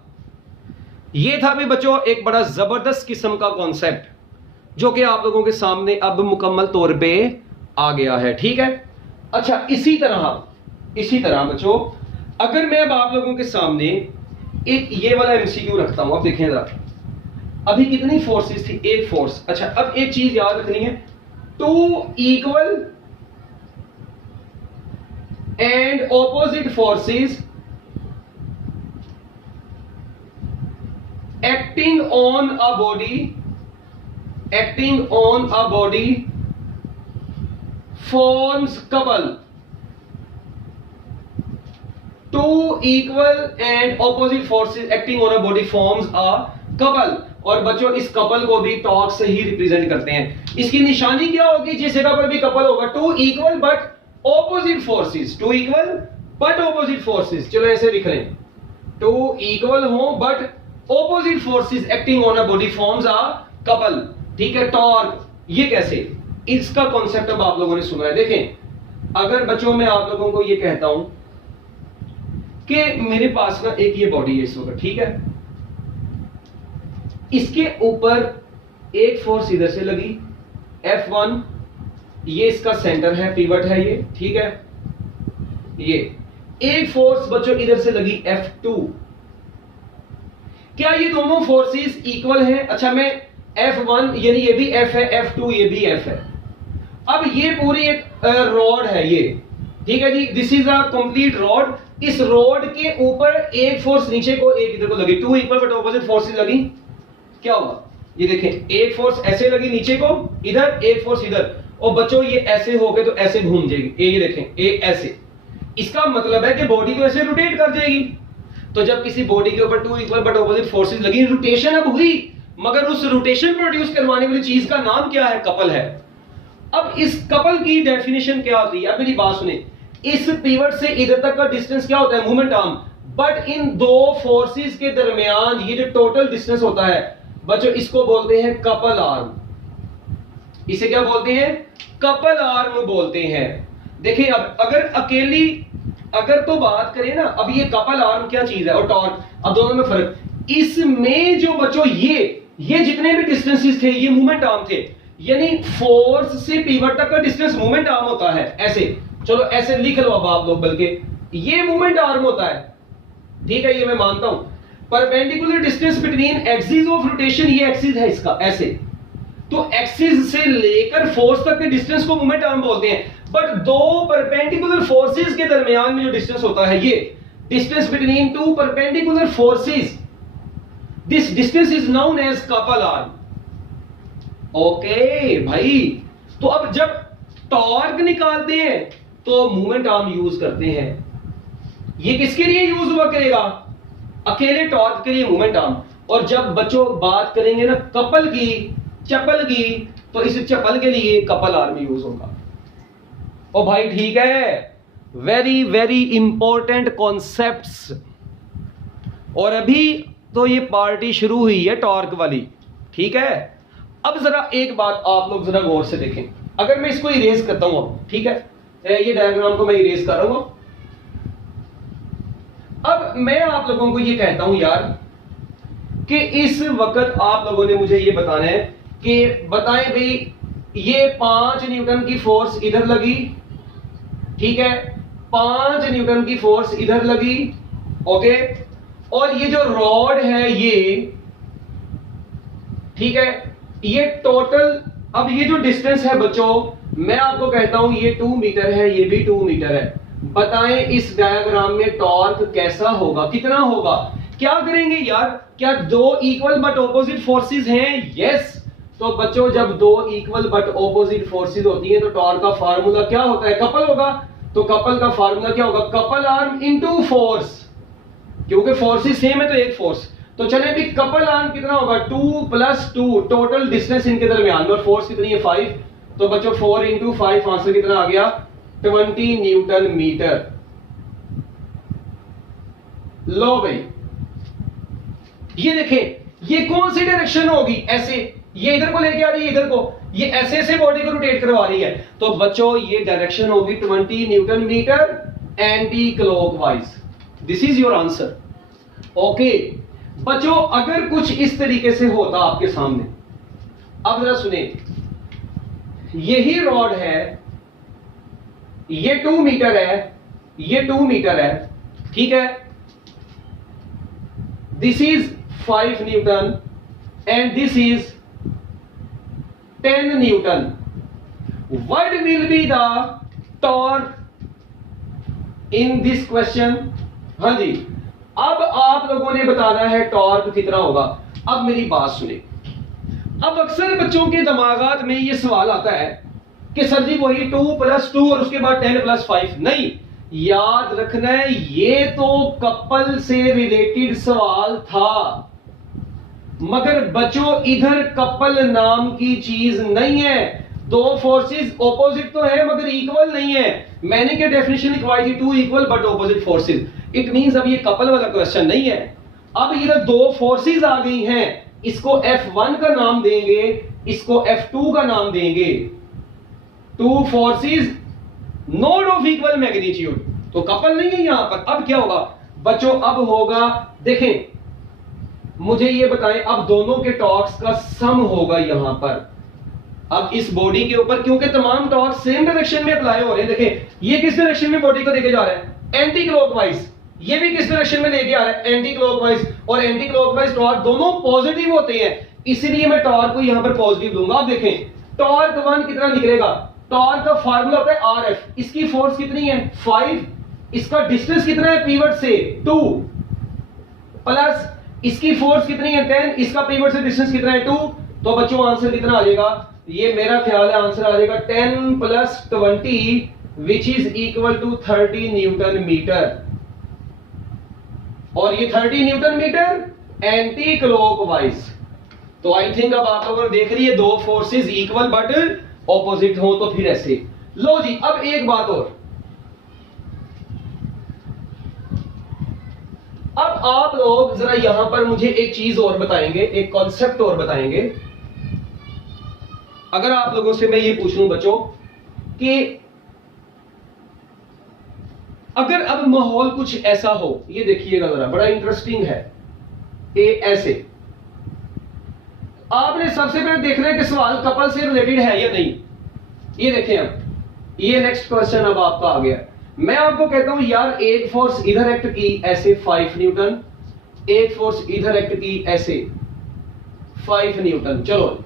ये था भी बच्चों एक बड़ा जबरदस्त किस्म का कॉन्सेप्ट जो कि आप लोगों के सामने अब मुकम्मल तौर पे आ गया है, ठीक है। अच्छा इसी तरह बच्चों अगर मैं अब आप लोगों के सामने एक ये वाला एमसीक्यू रखता हूं, अब देखें जरा, अभी कितनी फोर्सेस थी, एक फोर्स। अच्छा अब एक चीज याद रखनी है, two equal and opposite forces acting on a body forms couple. Two equal and opposite forces acting on a body forms a couple. और बच्चों इस कपल को भी टॉर्क से ही रिप्रेजेंट करते हैं। इसकी निशानी क्या होगी, जिस जगह पर भी कपल होगा, two equal but opposite forces, two equal but opposite forces, चलो ऐसे लिख लें, टू इक्वल हो but opposite forces acting on a body forms a couple, ठीक है। टॉर्क ये कैसे, इसका कॉन्सेप्ट अब आप लोगों ने सुना है। देखें अगर बच्चों मैं आप लोगों को ये कहता हूं कि मेरे पास ना एक ये बॉडी है इस वक्त, ठीक है, इसके ऊपर एक फोर्स इधर से लगी F1, ये इसका सेंटर है, पिवट है ये, ठीक है। ये एक फोर्स बच्चों इधर से लगी F2, क्या ये दोनों फोर्सेस इक्वल हैं? अच्छा मैं F1 यानी ये भी F है, F2 ये भी F है। अब ये पूरी एक रॉड है ये, ठीक है जी, this is a complete rod. इस रॉड के ऊपर एक फोर्स नीचे को एक इधर को लगी, two equal but opposite forces लगी, क्या होगा ये देखें, एक फोर्स ऐसे लगी नीचे को इधर, एक फोर्स इधर, और बच्चों ये ऐसे होके तो ऐसे घूम जाएगी, ये देखें एक ऐसे, इसका मतलब है कि बॉडी तो ऐसे रोटेट कर जाएगी। तो जब किसी बॉडी के ऊपर two equal but opposite forces लगी, रोटेशन अब हुई, मगर उस रोटेशन प्रोड्यूस करवाने वाली चीज का नाम क्या है, कपल है। अब इस कपल की डेफिनेशन क्या होती है, अब मेरी बात सुने, इस पिवट से इधर तक का डिस्टेंस क्या होता है, मोमेंट आर्म, बट इन दो फोर्सेस के दरमियान ये जो टोटल डिस्टेंस होता है बच्चों, इसको बोलते हैं कपल आर्म। इसे क्या बोलते हैं, कपल आर्म बोलते हैं। देखिए अब अगर तो बात करें ना, अब ये कपल आर्म क्या चीज है और टॉर्क, अब दोनों में फर्क, इसमें जो बच्चों ये जितने भी डिस्टेंसेस थे ये मूवमेंट आर्म थे, यानी फोर्स से पिवट तक का डिस्टेंस मूवमेंट आर्म होता है। ऐसे चलो ऐसे लिख लो अब आप लोग, बल्कि ये मूवमेंट आर्म होता है, ठीक है, ये मैं मानता हूं। Perpendicular distance between axis of rotation, ये एक्सिस है इसका ऐसे, तो एक्सिस से लेकर फोर्स तक के डिस्टेंस को मूवमेंट आर्म बोलते हैं। बट दो परपेंडिकुलर फोर्सेस के दरमियान में जो डिस्टेंस होता है, ये distance between two perpendicular forces, this distance is known as couple arm. Okay भाई, तो अब जब टॉर्क निकालते हैं तो मूवमेंट आर्म यूज करते हैं। ये किसके लिए यूज हुआ करेगा? अकेले टॉर्क के लिए मूवमेंट आर्म। और जब बच्चों बात करेंगे ना कपल की, चप्पल की, तो इस चप्पल के लिए कपल आर्म यूज होगा। ओ भाई ठीक है, वेरी वेरी इंपॉर्टेंट कॉन्सेप्ट्स। और अभी तो ये पार्टी शुरू हुई है टॉर्क वाली, ठीक है। अब जरा एक बात आप लोग जरा गौर से देखें, अगर मैं इसको इरेज करता हूं, ठीक है, ये डायग्राम को मैं इरेज कर रहा हूं। अब मैं आप लोगों को ये कहता हूं यार कि इस वक्त आप लोगों ने मुझे ये बताना है कि बताएं भाई, ये 5 न्यूटन की फोर्स इधर लगी, ठीक है, 5 न्यूटन की फोर्स इधर लगी, ओके, और ये जो रॉड है ये, ठीक है, ये टोटल, अब ये जो डिस्टेंस है बच्चों, मैं आपको कहता हूं ये 2 मीटर है, ये भी 2 मीटर है। बताएं इस डायग्राम में टॉर्क कैसा होगा, कितना होगा? क्या करेंगे यार, क्या दो इक्वल बट ऑपोजिट फोर्सेस हैं? यस। तो बच्चों जब दो इक्वल बट ऑपोजिट फोर्सेस होती हैं तो टॉर्क का फार्मूला क्या होता है? कपल होगा। तो कपल का फार्मूला क्या होगा? कपल आर्म इनटू फोर्स, क्योंकि फोर्सेस सेम है तो एक फोर्स। तो चले भी कपल आर्म कितना होगा? 2 + 2 टोटल डिस्टेंस इनके दरमियान, और फोर्स कितनी है? 5। तो बच्चों 4 × 5 आंसर कितना आ गया? 20 न्यूटन मीटर। लो भाई, ये देखें ये कौन सी डायरेक्शन होगी? ऐसे, ये इधर को लेके आ रही है, इधर को, ये ऐसे ऐसे बॉडी को रोटेट करवा रही है। तो बच्चों ये डायरेक्शन होगी 20 newton metre anti clockwise. This is your answer. Okay बच्चों, अगर कुछ इस तरीके से होता आपके सामने, अब जरा सुने, यही रॉड है, ये 2 मीटर है, ये 2 मीटर है, ठीक है, this is 5 Newton and this is 10 Newton. What will be the torque in this question? हाँ जी, अब आप लोगों ने बताना है टॉर्क कितना होगा। अब मेरी बात सुने, अब अक्सर बच्चों के दिमागात में ये सवाल आता है कि सर जी वही 2 + 2 और उसके बाद 10 + 5। नहीं, याद रखना है ये तो कपल से रिलेटेड सवाल था, मगर बच्चों इधर कपल नाम की चीज नहीं है। दो फोर्सेस ऑपोजिट तो है मगर इक्वल नहीं है। मैंने क्या डेफिनेशन लिखवाई थी? 2 equal but opposite forces. It means अब ये कपल वाला क्वेश्चन नहीं है। अब इधर दो फोर्सेस आ गई हैं, इसको F1 का नाम देंगे, इसको F2 का नाम देंगे। 2 forces not of equal magnitude, तो कपल नहीं है यहां पर। अब क्या होगा बच्चों? अब होगा, देखें मुझे ये बताएं, अब दोनों के टॉर्क्स का सम होगा यहां पर। अब इस बॉडी के ऊपर, क्योंकि तमाम टॉर्क सेम डायरेक्शन में अप्लाई हो रहे हैं, देखें ये किस डायरेक्शन में बॉडी को लेके जा रहा है? Anti clockwise. ये भी किस डायरेक्शन में लेके आ रहा है? Anti clockwise. और एंटी क्लॉकवाइज टॉर्क दोनों पॉजिटिव होते हैं, इसलिए मैं टॉर्क को यहां पर पॉजिटिव दूंगा। अब देखें टॉर्क 1 कितना निकलेगा? टॉर्क का फार्मूला होता है RF। इसकी फोर्स कितनी है? 5। इसका डिस्टेंस कितना है पिवट से? 2 प्लस इसकी फोर्स कितनी है? 10। इसका पिवट से डिस्टेंस कितना है? 2। तो बच्चों आंसर कितना आ जाएगा? ये मेरा ख्याल है आंसर आ जाएगा 10 + 20 which is equal to 30 newton metre. और ये 30 न्यूटन मीटर एंटी क्लॉकवाइज। तो आई थिंक अब आप लोगों ने देख रही है, दो फोर्सेस इक्वल बट ऑपोजिट हो तो फिर ऐसे। लो जी, अब एक बात और, अब आप लोग जरा यहां पर मुझे एक चीज और बताएंगे, एक कॉन्सेप्ट और बताएंगे। अगर आप लोगों से मैं ये पूछ लूं बच्चों कि अगर अब माहौल कुछ ऐसा हो, ये देखिएगा जरा, बड़ा इंटरेस्टिंग है। ए ऐसे आपने सबसे पहले देखना है कि सवाल कपल से रिलेटेड है या नहीं। ये देखें, अब ये नेक्स्ट क्वेश्चन अब आपका आ गया। मैं आपको कहता हूं यार एक फोर्स इधर एक्ट की ऐसे 5 न्यूटन, एक फोर्स इधर एक्ट की ऐसे 5 न्यूटन, चलो,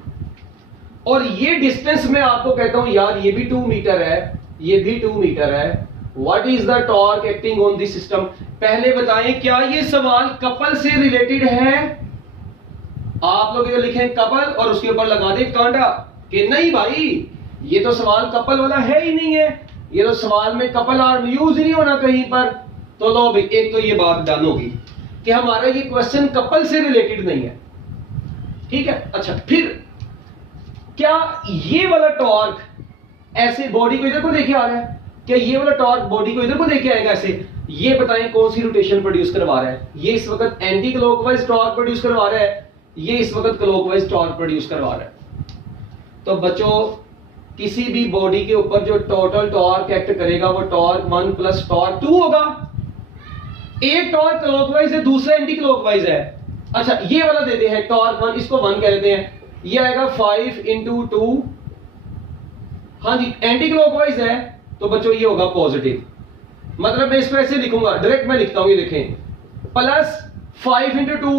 और ये डिस्टेंस मैं आपको कहता हूं यार ये भी 2 मीटर है, ये भी 2 मीटर है। What is the torque acting on this system? पहले बताएं क्या ये सवाल कपल से रिलेटेड है? आप लोग इधर लिखें कपल और उसके ऊपर लगा दें कांटा कि नहीं भाई ये तो सवाल कपल वाला है ही नहीं है, ये तो सवाल में कपल आर्म यूज ही नहीं होना कहीं पर। तो लो भाई, एक तो ये बात डन होगी कि हमारा ये क्वेश्चन कपल से रिलेटेड नहीं है, ठीक है। अच्छा, फिर क्या ये वाला टॉर्क ऐसे बॉडी को इधर को लेके आ रहा है? क्या ये वाला टॉर्क बॉडी को इधर को लेके आएगा ऐसे? ये बताएं कौन सी रोटेशन प्रोड्यूस करवा रहा है? ये इस वक्त एंटी क्लॉकवाइज टॉर्क प्रोड्यूस करवा रहा है, ये इस वक्त क्लॉकवाइज टॉर्क प्रोड्यूस करवा रहा है। तो बच्चों, किसी भी बॉडी के ऊपर जो टोटल टॉर्क एक्ट करेगा वो टॉर्क 1 प्लस टॉर्क 2 होगा। एक टॉर्क क्लॉकवाइज है, दूसरा एंटी क्लॉकवाइज है। अच्छा, ये वाला देते हैं टॉर्क 1, इसको 1 कह देते हैं। ये आएगा 5 × 2, हाँ जी, एंटी क्लॉकवाइज है तो बच्चों ये होगा पॉजिटिव। मतलब मैं इसको ऐसे लिखूंगा, डायरेक्ट मैं लिखता हूं, ये देखें, प्लस 5 × 2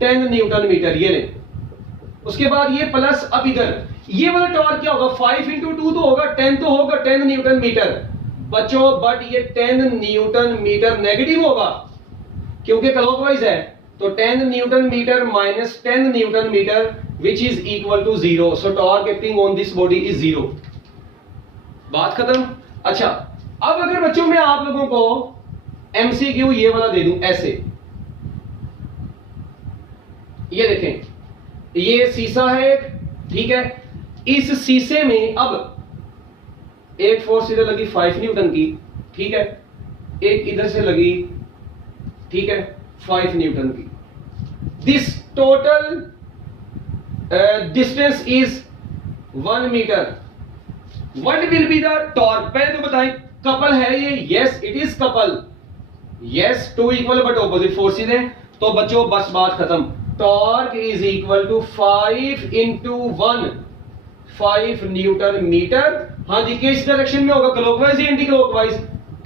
10 न्यूटन मीटर, ये ले। उसके बाद ये प्लस, अब इधर ये वाला टॉर्क क्या होगा? 5 × 2 तो होगा 10, तो होगा 10 न्यूटन मीटर बच्चों, बट ये 10 न्यूटन मीटर नेगेटिव होगा क्योंकि क्लॉकवाइज है। तो 10 newton metre minus 10 newton metre which is equal to 0। So torque acting on this body is 0। बात खत्म। अच्छा, अब अगर बच्चों मैं आप लोगों को एमसीक्यू ये वाला दे दूं ऐसे, ये देखें, ये शीशा है एक, ठीक है। इस शीशे में अब एक फोर्स इधर लगी 5 न्यूटन की, ठीक है, एक इधर से लगी, ठीक है, 5 न्यूटन की। This total distance is 1 metre. What will be the torque? पहले तो बताएं कपल है ये? Yes it is couple, yes, 2 equal but opposite forces हैं। तो बच्चों बस बात खत्म। Torque is equal to 5 × 1, 5 newton metre. हाँ जी, किस डायरेक्शन में होगा? क्लॉकवाइज या anti clockwise?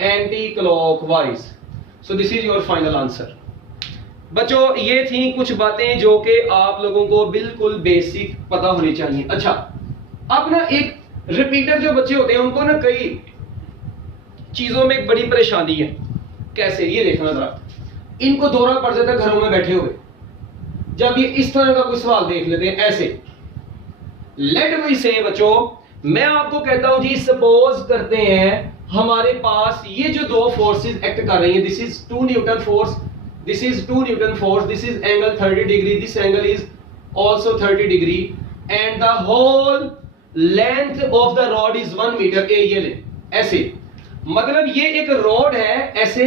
Anti clockwise. So this is your final answer. बच्चों ये थी कुछ बातें जो कि आप लोगों को बिल्कुल बेसिक पता होनी चाहिए। अच्छा, अब ना एक रिपीटर जो बच्चे होते हैं उनको ना कई चीजों में एक बड़ी परेशानी है। कैसे? ये देखना जरा, इनको दौरा पड़ जाता है घरों में बैठे हुए, जब ये इस तरह का कोई सवाल देख लेते हैं ऐसे। लेट मी से बच्चों, मैं आपको कहता हूं जी, सपोज करते हैं हमारे पास ये जो दो फोर्सेस एक्ट कर रही हैं, this is 2 newton force, this is 2 newton force, this is angle 30 degree, this angle is also 30 degree and the whole length of the rod is 1 metre. ये ले ऐसे, मतलब ये एक रॉड है ऐसे,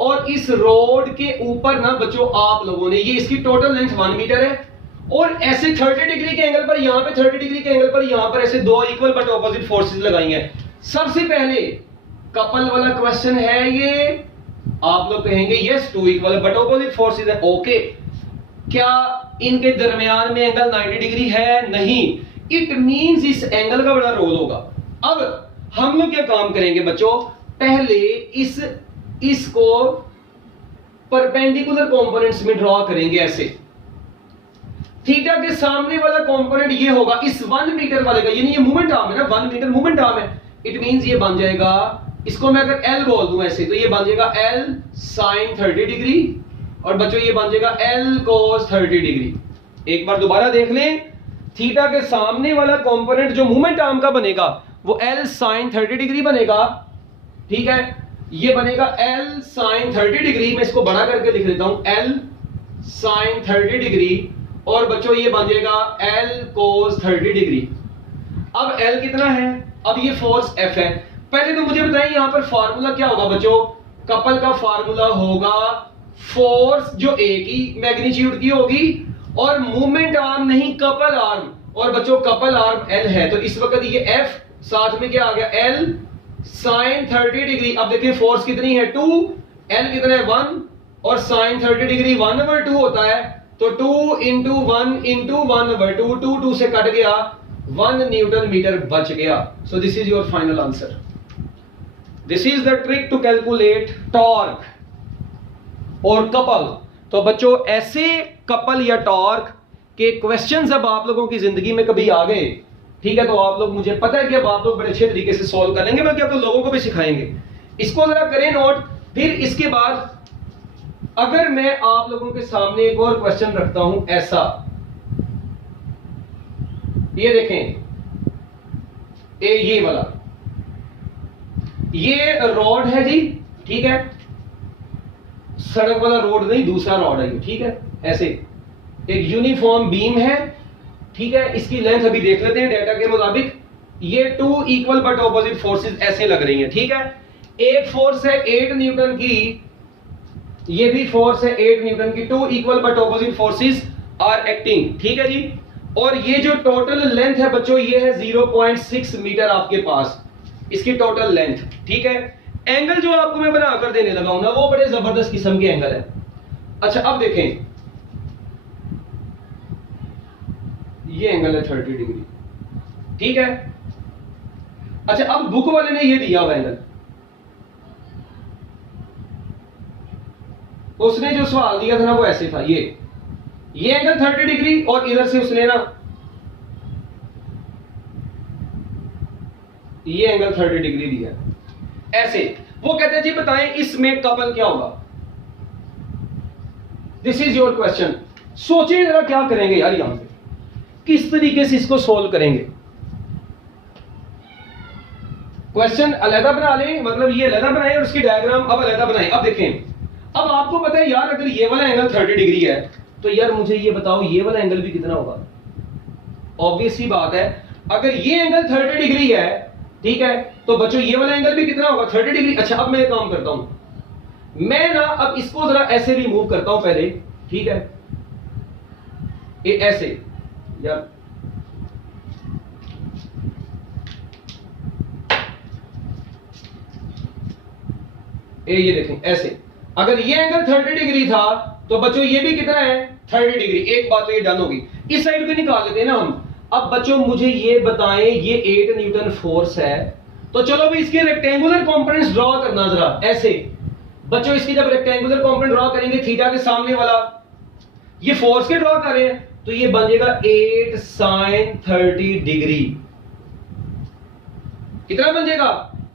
और इस रोड के ऊपर ना बच्चों आप लोगों ने, ये इसकी टोटल लेंथ 1 मीटर है, और ऐसे 30 डिग्री के एंगल पर, यहां पे 30 डिग्री के एंगल पर, यहां पर ऐसे 2 इक्वल बट ऑपोजिट फोर्सेस लगाई हैं। सबसे पहले कपल वाला क्वेश्चन है ये, आप लोग कहेंगे yes 2 equal but opposite forces है, ओके। क्या इनके दरमियान में एंगल 90 डिग्री है? नहीं। इट मींस इस एंगल का बड़ा रोल होगा। अब हम लोग क्या काम करेंगे बच्चों, पहले इसको परपेंडिकुलर कंपोनेंट्स में ड्रॉ करेंगे ऐसे। थीटा के सामने वाला कंपोनेंट ये होगा इस 1 मीटर वाले का, यानी ये मूवमेंट आर्म है ना, 1 मीटर मूवमेंट आर्म है। इट मींस ये बन जाएगा, इसको मैं अगर L बोल दूं ऐसे, तो ये बन जाएगा L sin 30 डिग्री, और बच्चों ये बन जाएगा L cos 30 डिग्री। एक बार दोबारा देख लें, थीटा के सामने वाला कंपोनेंट जो मूवमेंट आर्म का बनेगा वो L sin 30 डिग्री बनेगा, ठीक है। ये बनेगा L sin 30 डिग्री, मैं इसको बड़ा करके लिख लेता हूं, L sin 30 डिग्री, और बच्चों ये बन जाएगा L cos 30 डिग्री। अब L कितना है? अब ये फोर्स F है। पहले तो मुझे बताएं यहां पर फार्मूला क्या होगा बच्चों? कपल का फार्मूला होगा फोर्स जो A की मैग्नीट्यूड की होगी, और मूवमेंट आर्म नहीं, कपल आर्म, और बच्चों कपल आर्म L है, तो इस वक्त ये F साथ में क्या आ गया? L sine 30 degree. अब देखिए फोर्स कितनी है 2, एल कितना है 1, और साइन 30 डिग्री 1/2 होता है, तो 2 इंटू 1 इंटू 1/2, 2 2 से कट गया, 1 न्यूटन मीटर बच गया। So this is your final answer. This is the trick to calculate torque और कपल। तो बच्चों ऐसे कपल या टॉर्क के क्वेश्चंस अब आप लोगों की जिंदगी में कभी आ गए, ठीक है, तो आप लोग, मुझे पता है कि अब आप लोग बड़े अच्छे तरीके से सॉल्व कर लेंगे, बल्कि आप तो लोगों को भी सिखाएंगे। इसको जरा करें नोट। फिर इसके बाद अगर मैं आप लोगों के सामने एक और क्वेश्चन रखता हूं ऐसा, ये देखें, ये वाला, ये रॉड है जी, ठीक है, सड़क वाला रोड नहीं, दूसरा रॉड है, ठीक है, ऐसे एक यूनिफॉर्म बीम है, ठीक है, इसकी लेंथ अभी देख लेते हैं डेटा के मुताबिक। ये 2 इक्वल बट ऑपोजिट फोर्सेस ऐसे लग रही हैं, ठीक है। एक फोर्स है 8 न्यूटन की, ये भी फोर्स है 8 न्यूटन की, 2 equal but opposite forces are acting, ठीक है जी। और ये जो टोटल लेंथ है बच्चों, ये है 0.6 मीटर आपके पास, इसकी टोटल लेंथ, ठीक है। एंगल जो आपको मैं बनाकर देने लगा हूं ना, वो बड़े जबरदस्त किस्म के एंगल है। अच्छा अब देखें, ये एंगल है 30 डिग्री, ठीक है। अच्छा अब बुक वाले ने ये दिया हुआ एंगल, उसने जो सवाल दिया था ना वो ऐसे था, ये एंगल 30 डिग्री, और इधर से उसने ना ये एंगल 30 डिग्री दिया ऐसे। वो कहते हैं जी बताएं इसमें कपल क्या होगा। This is your question. सोचिए जरा क्या करेंगे यार, यहां पे किस तरीके से इसको सोल्व करेंगे। क्वेश्चन अलग बना लें, मतलब ये अलग बनाएं और उसकी डायग्राम अब अलग बनाएं। अब देखें, अब आपको पता है यार, अगर ये वाला एंगल 30 डिग्री है, तो यार मुझे ये बताओ ये वाला एंगल भी कितना होगा। ऑब्वियस सी बात है, अगर ये एंगल 30 डिग्री है, ठीक है, तो बच्चों ये वाला एंगल भी कितना होगा 30 डिग्री। अच्छा अब मैं एक काम करता हूं, मैं ना अब इसको जरा ऐसे रिमूव करता हूं पहले, ठीक है, ये ऐसे यार, ये देखें ऐसे। अगर ये एंगल 30 डिग्री था, तो बच्चों ये भी कितना है 30 डिग्री। एक बात तो ये डन होगी, इस साइड पे निकाल लेते हैं ना हम। अब बच्चों मुझे ये बताएं, ये 8 न्यूटन फोर्स है, तो चलो भी इसके रेक्टेंगुलर कंपोनेंट्स ड्रॉ करना जरा ऐसे। बच्चों इसकी जब रेक्टेंगुलर कंपोनेंट ड्रॉ करेंगे, थीटा के सामने वाला, ये फोर्स के ड्रॉ कर रहे हैं, तो ये बन जाएगा 8 sin 30 डिग्री। कितना बन जाएगा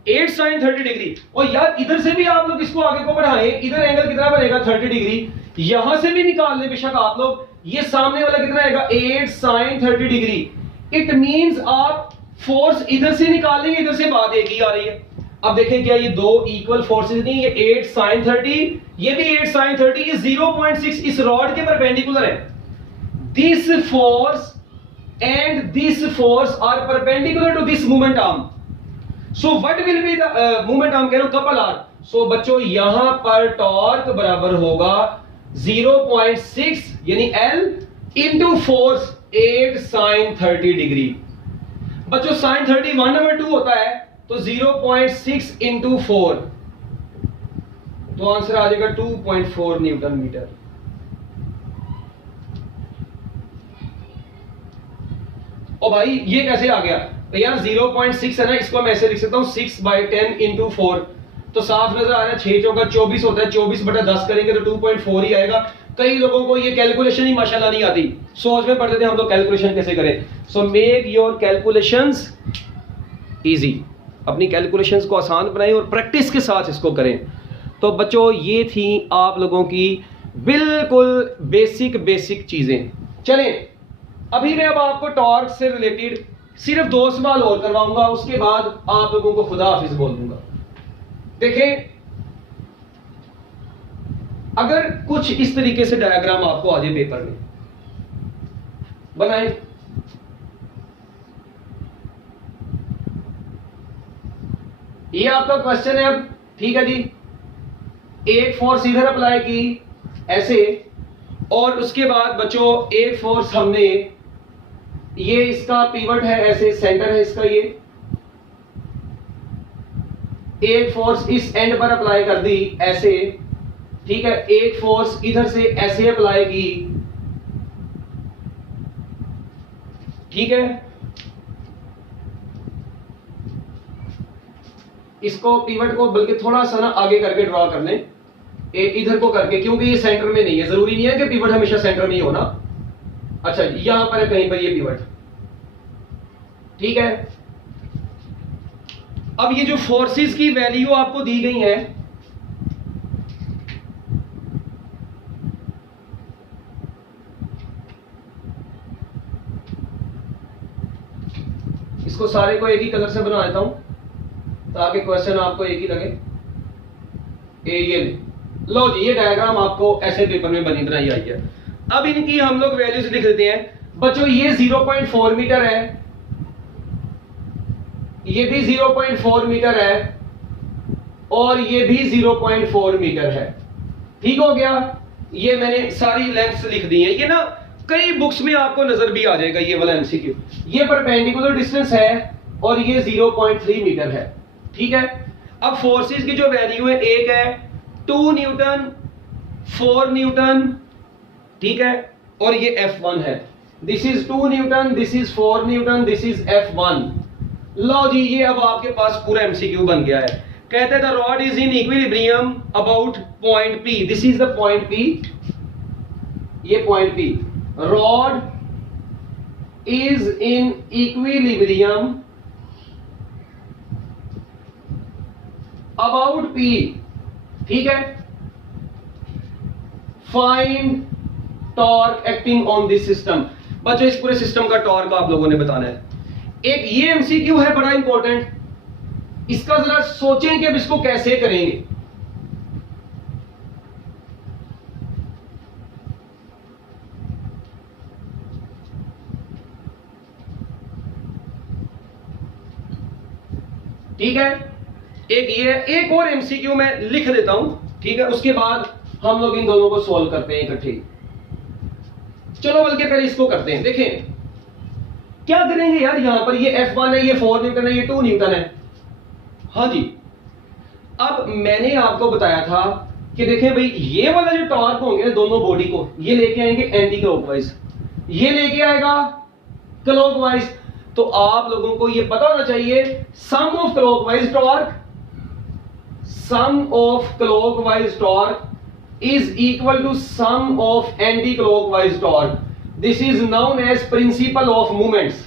8 sin 30 डिग्री। और यार इधर से भी आप लोग इसको आगे को बढ़ाएं, इधर एंगल कितना बनेगा 30 डिग्री, यहां से भी निकाल ले बेशक आप लोग, ये सामने वाला कितना आएगा 8 sin 30 डिग्री। इट मींस आप फोर्स इधर से निकाल लेंगे, इधर से बात एक ही आ रही है। अब देखें क्या ये दो इक्वल फोर्सेस नहीं, ये 8 sin 30, ये भी 8 sin 30, ये 0.6 इस रॉड के परपेंडिकुलर है। This force and this force are perpendicular to this movement arm. So what will be the movement arm, कह रहा हूं कपल आर्म। सो बच्चों यहां पर टॉर्क बराबर होगा 0.6 यानी L into force 8 sin 30 degree. बच्चों sin 30 1/2 होता है, तो 0.6 इंटू 4, तो आंसर आ जाएगा 2.4 न्यूटन मीटर। ओ भाई ये कैसे आ गया, तो यार 0.6 है ना, इसको मैं ऐसे लिख सकता हूं 6/10 इंटू 4, तो साफ नजर आ रहा है 6 चौका 24 होता है, 24/10 करेंगे तो 2.4 ही आएगा। कई लोगों को ये कैलकुलेशन ही माशाल्लाह नहीं आती, सोच में पढ़ते थे हम लोग कैलकुलेशन कैसे करें। So make your calculations easy, अपनी कैलकुलेशंस को आसान बनाएं और प्रैक्टिस के साथ इसको करें। तो बच्चों ये थी आप लोगों की बिल्कुल बेसिक चीजें। चलें अभी मैं अब आपको टॉर्क से रिलेटेड सिर्फ 2 सवाल और करवाऊंगा, उसके बाद आप लोगों को खुदा हाफिज बोल दूंगा। देखें अगर कुछ इस तरीके से डायग्राम आपको आ जाए पेपर में, बनाएं। ये आपका क्वेश्चन है अब, ठीक है जी। एक फोर्स इधर अप्लाई की ऐसे, और उसके बाद बच्चों एक फोर्स हमने, ये इसका पिवट है ऐसे, सेंटर है इसका, एक फोर्स इस एंड पर अप्लाई कर दी ऐसे, ठीक है, एक फोर्स इधर से ऐसे अप्लाई की, ठीक है, इसको पिवट को बल्कि थोड़ा सा ना आगे करके ड्रॉ कर लें, इधर को करके, क्योंकि ये सेंटर में नहीं है, जरूरी नहीं है कि पिवट हमेशा सेंटर में ही होना। अच्छा, यहां पर है कहीं पर ये पिवट, ठीक है। अब ये जो फोर्सेस की वैल्यू आपको दी गई है, इसको सारे को एक ही कलर से बना देता हूं ताकि क्वेश्चन आपको एक ही लगे। ये लो जी, ये डायग्राम आपको ऐसे पेपर में बनाई आई है। अब इनकी हम लोग वैल्यूज लिख देते हैं बच्चों। ये 0.4 मीटर है, ये भी 0.4 मीटर है, और ये भी 0.4 मीटर है, ठीक हो गया। ये मैंने सारी लेंथ्स लिख दी है। ये ना कई बुक्स में आपको नजर भी आ जाएगा ये वाला एमसीक्यू। ये परपेंडिकुलर डिस्टेंस है और ये 0.3 मीटर है, ठीक है। अब फोर्सेस की जो वैल्यू है, एक है 2 न्यूटन, 4 न्यूटन, ठीक है, और ये F1 है। This is 2 Newton, this is 4 Newton, this is F1। लो जी, ये अब आपके पास पूरा एमसीक्यू बन गया है। कहते हैं the rod is in equilibrium about point P। This is the point P, ये point P। Rod is in equilibrium about P, ठीक है। Find torque acting on this system. बच्चों, इस पूरे सिस्टम का टॉर्क आप लोगों ने बताना है। एक ये एमसीक्यू है बड़ा इंपॉर्टेंट, इसका जरा सोचें कि अब इसको कैसे करेंगे। ठीक है, एक ये, एक और एमसीक्यू मैं लिख देता हूं, ठीक है, उसके बाद हम लोग इन दोनों को सॉल्व करते हैं इकट्ठे। चलो बल्कि पहले इसको करते हैं। देखें क्या करेंगे यार, यहां पर ये F1 है, ये 4 न्यूटन है, ये 2 न्यूटन है। हाँ जी, अब मैंने आपको बताया था कि देखें भाई, ये वाला जो टॉर्क होंगे ना दोनों बॉडी को, ये लेके आएंगे एंटी क्लॉकवाइज, ये लेके आएगा क्लॉकवाइज। तो आप लोगों को ये पता होना चाहिए sum of clockwise torque, sum of clockwise torque is equal to sum of anti-clockwise torque. This is known as principle of movements.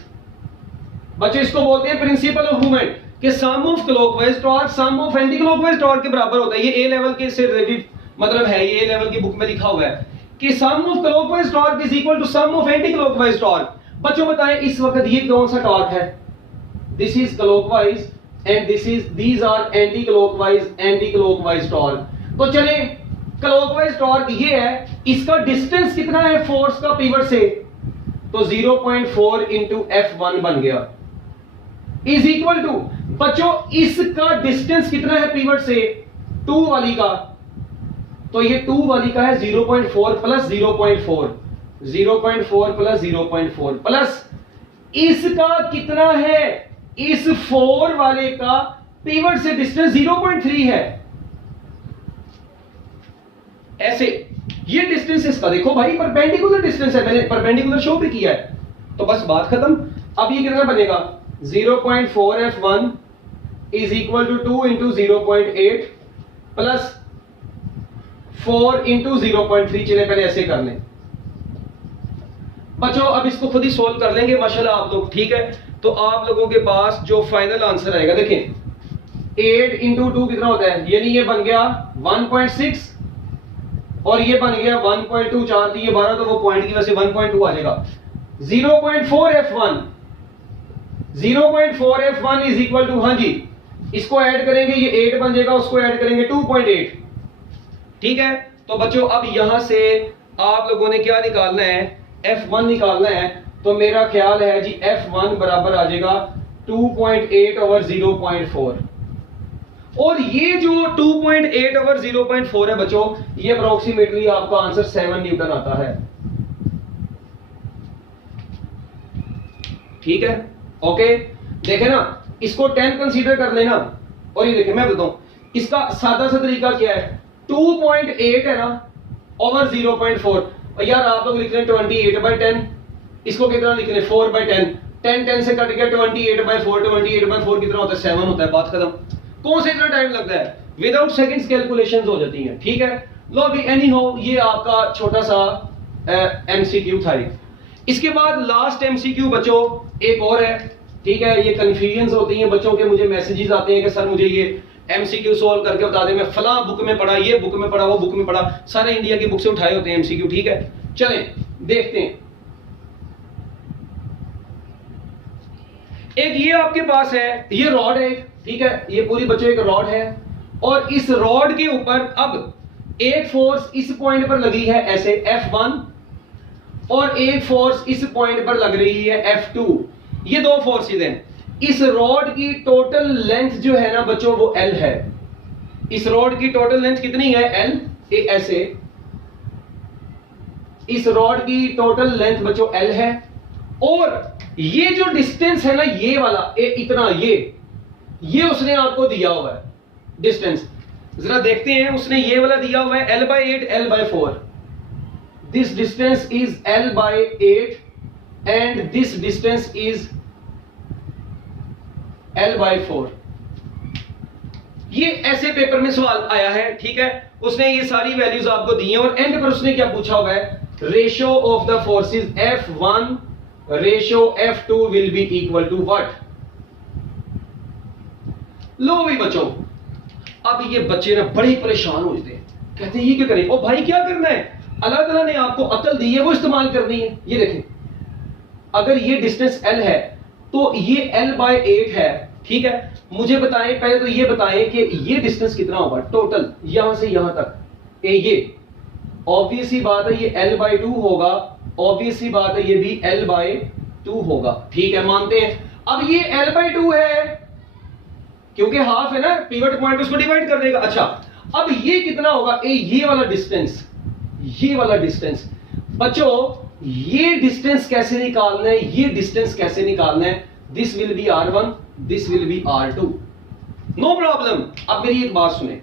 बच्चों, इसको बोलते हैं प्रिंसिपल ऑफ मूवमेंट, कि sum of clockwise torque sum of anti clockwise torque के बराबर होता है। ये ए लेवल के से रिलेटेड मतलब है, ये ए लेवल की बुक में लिखा हुआ है कि sum of clockwise torque is equal to sum of anti clockwise torque. बच्चों बताएं इस वक्त ये कौन सा टॉर्क है? This is clockwise and this is, these are anti clockwise torque. तो चले, क्लॉकवाइज टॉर्क ये है, इसका डिस्टेंस कितना है फोर्स का पिवट से, तो 0.4 इंटू F1 बन गया, इज इक्वल टू, बच्चों इसका डिस्टेंस कितना है पिवट से, 2 वाली का, तो ये 2 वाली का है 0.4 प्लस 0.4, 0.4 प्लस 0.4 प्लस इसका कितना है, इस 4 वाले का पिवट से डिस्टेंस 0.3 है। ऐसे ये डिस्टेंस इसका देखो भाई, परपेंडिकुलर डिस्टेंस है, मैंने परपेंडिकुलर शो भी किया है, तो बस बात खत्म। अब ये कितना बनेगा, 0.4 F1 is equal to 2 into 0.8 plus 4 into 0.3। चले पहले ऐसे कर लें बच्चों, अब इसको खुद ही सोल्व कर लेंगे माशाल्लाह आप लोग, ठीक है। तो आप लोगों के पास जो फाइनल आंसर आएगा, देखें 8 इंटू 2 कितना होता है, यानी ये बन गया 1.6 और ये बन गया 1.2, 4 दिए 12, तो वो पॉइंट की वजह से 1.2 आ जाएगा। 0.4 F1 इज इक्वल टू, हाँ जी, इसको ऐड करेंगे ये 8 बन जाएगा, उसको ऐड करेंगे 2.8, ठीक है। तो बच्चों अब यहां से आप लोगों ने क्या निकालना है, F1 निकालना है। तो मेरा ख्याल है जी F1 बराबर आ जाएगा 2.8 ओवर 0.4, और ये जो 2.8 ओवर 0.4 है बच्चों, ये अप्रोक्सीमेटली आपका आंसर 7 न्यूटन आता है, ठीक है। ओके, देखे ना, इसको 10 कंसीडर कर लेना, और ये देखिए मैं बताऊं इसका सादा सा तरीका क्या है, 2.8 है ना ओवर 0.4, और यार आप लोग लिख रहे हैं 28/10, इसको कितना लिख रहे हैं 4/10, 10 से कट गया 28/4, 28/4 कितना होता है 7 होता है, बात खत्म। कौन से इतना टाइम लगता है, विदाउट सेकंड्स कैलकुलेशंस हो जाती हैं, ठीक है। लो अभी एनी हो, ये आपका छोटा सा एमसीक्यू था। इसके बाद लास्ट एमसीक्यू बच्चों एक और है, ठीक है। ये कंफ्यूजन होती है बच्चों के, मुझे मैसेजेस आते हैं कि सर मुझे ये एमसीक्यू सॉल्व करके बता दें, मैं फला बुक में पढ़ा, ये बुक में पढ़ा, वो बुक में पढ़ा, सारे इंडिया की बुक से उठाए होते हैं एमसीक्यू, ठीक है। चलें देखते हैं। एक ये आपके पास है, ये रॉड है, ठीक है, ये पूरी बच्चों एक रॉड है, और इस रॉड के ऊपर अब एक फोर्स इस पॉइंट पर लगी है ऐसे F1, और एक फोर्स इस पॉइंट पर लग रही है F2। ये दो फोर्सेस हैं। इस रॉड की टोटल लेंथ जो है ना बच्चों वो L है। इस रॉड की टोटल लेंथ कितनी है L, ऐसे इस रॉड की टोटल लेंथ बच्चों L है, और ये जो डिस्टेंस है ना ये वाला इतना, ये उसने आपको दिया हुआ है डिस्टेंस। जरा देखते हैं, उसने ये वाला दिया हुआ है L/8 L/4। This distance is L/8 and this distance is L/4। ये ऐसे पेपर में सवाल आया है, ठीक है। उसने ये सारी वैल्यूज आपको दी हैं, और एंड पर उसने क्या पूछा हुआ है, ratio of the forces F1 ratio F2 will be equal to what. लो भी बच्चों, अब ये बच्चे ना बड़े परेशान हो जाते हैं, कहते हैं ये क्या करें। ओ भाई क्या करना है, अल्लाह ताला ने आपको अकल दी है वो इस्तेमाल करनी है। ये देखें, अगर ये डिस्टेंस L है तो ये L/8 है, ठीक है। मुझे बताएं, पहले तो ये बताएं कि ये डिस्टेंस कितना होगा टोटल यहां से यहां तक। ये ऑब्वियस ही बात है ये L/2 होगा, ऑब्वियस ही बात है ये भी L/2 होगा, ठीक है, मानते हैं। अब ये L/2 है क्योंकि हाफ है ना, पिवट पॉइंट उसको डिवाइड कर देगा। अच्छा, अब ये कितना होगा, ये वाला डिस्टेंस, ये वाला डिस्टेंस बच्चों, ये डिस्टेंस कैसे निकालना है, ये डिस्टेंस कैसे निकालना है, this will be R1, this will be R2, no problem. अब मेरी एक बात सुने,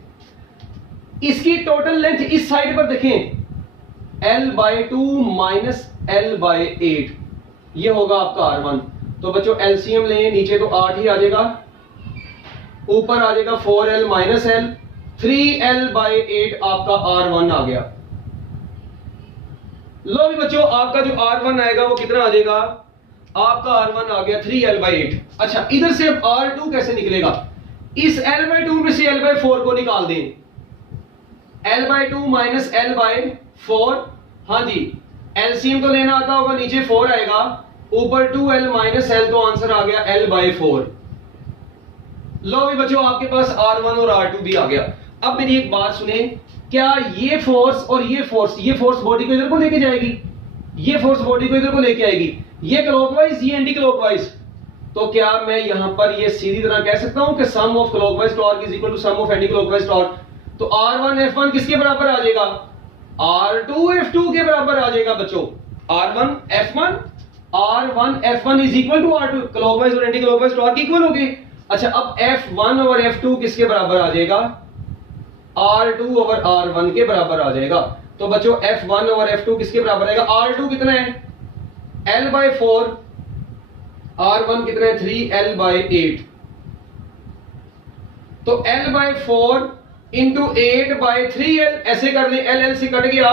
इसकी टोटल लेंथ इस साइड पर देखें L/2 माइनस L/8, ये होगा आपका R1। तो बच्चों एलसीएम लें, नीचे तो 8 ही आ जाएगा, ऊपर आ जाएगा 4L माइनस L, 3L/8 आपका R1 आ गया। लो भी बच्चों, आपका जो R1 आएगा वो कितना आ जाएगा, आपका R1 आ गया 3L/8। अच्छा, इधर से अब R2 कैसे निकलेगा, इस L/2 में से L/4 को निकाल दें, L/2 माइनस L/4, हाँ जी, एलसीएम तो लेना आता होगा, नीचे 4 आएगा, ऊपर 2L माइनस L, तो आंसर आ गया L/4। लो भी बच्चों, आपके पास R1 और R2 भी आ गया। अब मेरी एक बात सुने, क्या ये फोर्स और ये फोर्स बॉडी को इधर को लेके जाएगी, ये फोर्स बॉडी को इधर को लेके आएगी, ये क्लॉकवाइज, ये एंटी क्लॉकवाइज। तो क्या मैं यहां पर ये सीधी तरह कह सकता हूं कि sum of clockwise torque is equal to sum of anti clockwise torque. तो R1 F1 किसके बराबर आ जाएगा, R2 F2 के बराबर आ जाएगा बच्चों। R1 F1 is equal to R2, clockwise और एंटी क्लॉकवाइज टॉर्क इक्वल हो गए। अच्छा, अब F1 और F2 किसके बराबर आ जाएगा, R2 और R1 के बराबर आ जाएगा। तो बच्चों F1 और F2 किसके बराबर आएगा, R2 कितना है L/4, R1 कितना है 3L/8। तो L/4 इंटू 8/3L, ऐसे कर लें, L से कट गया,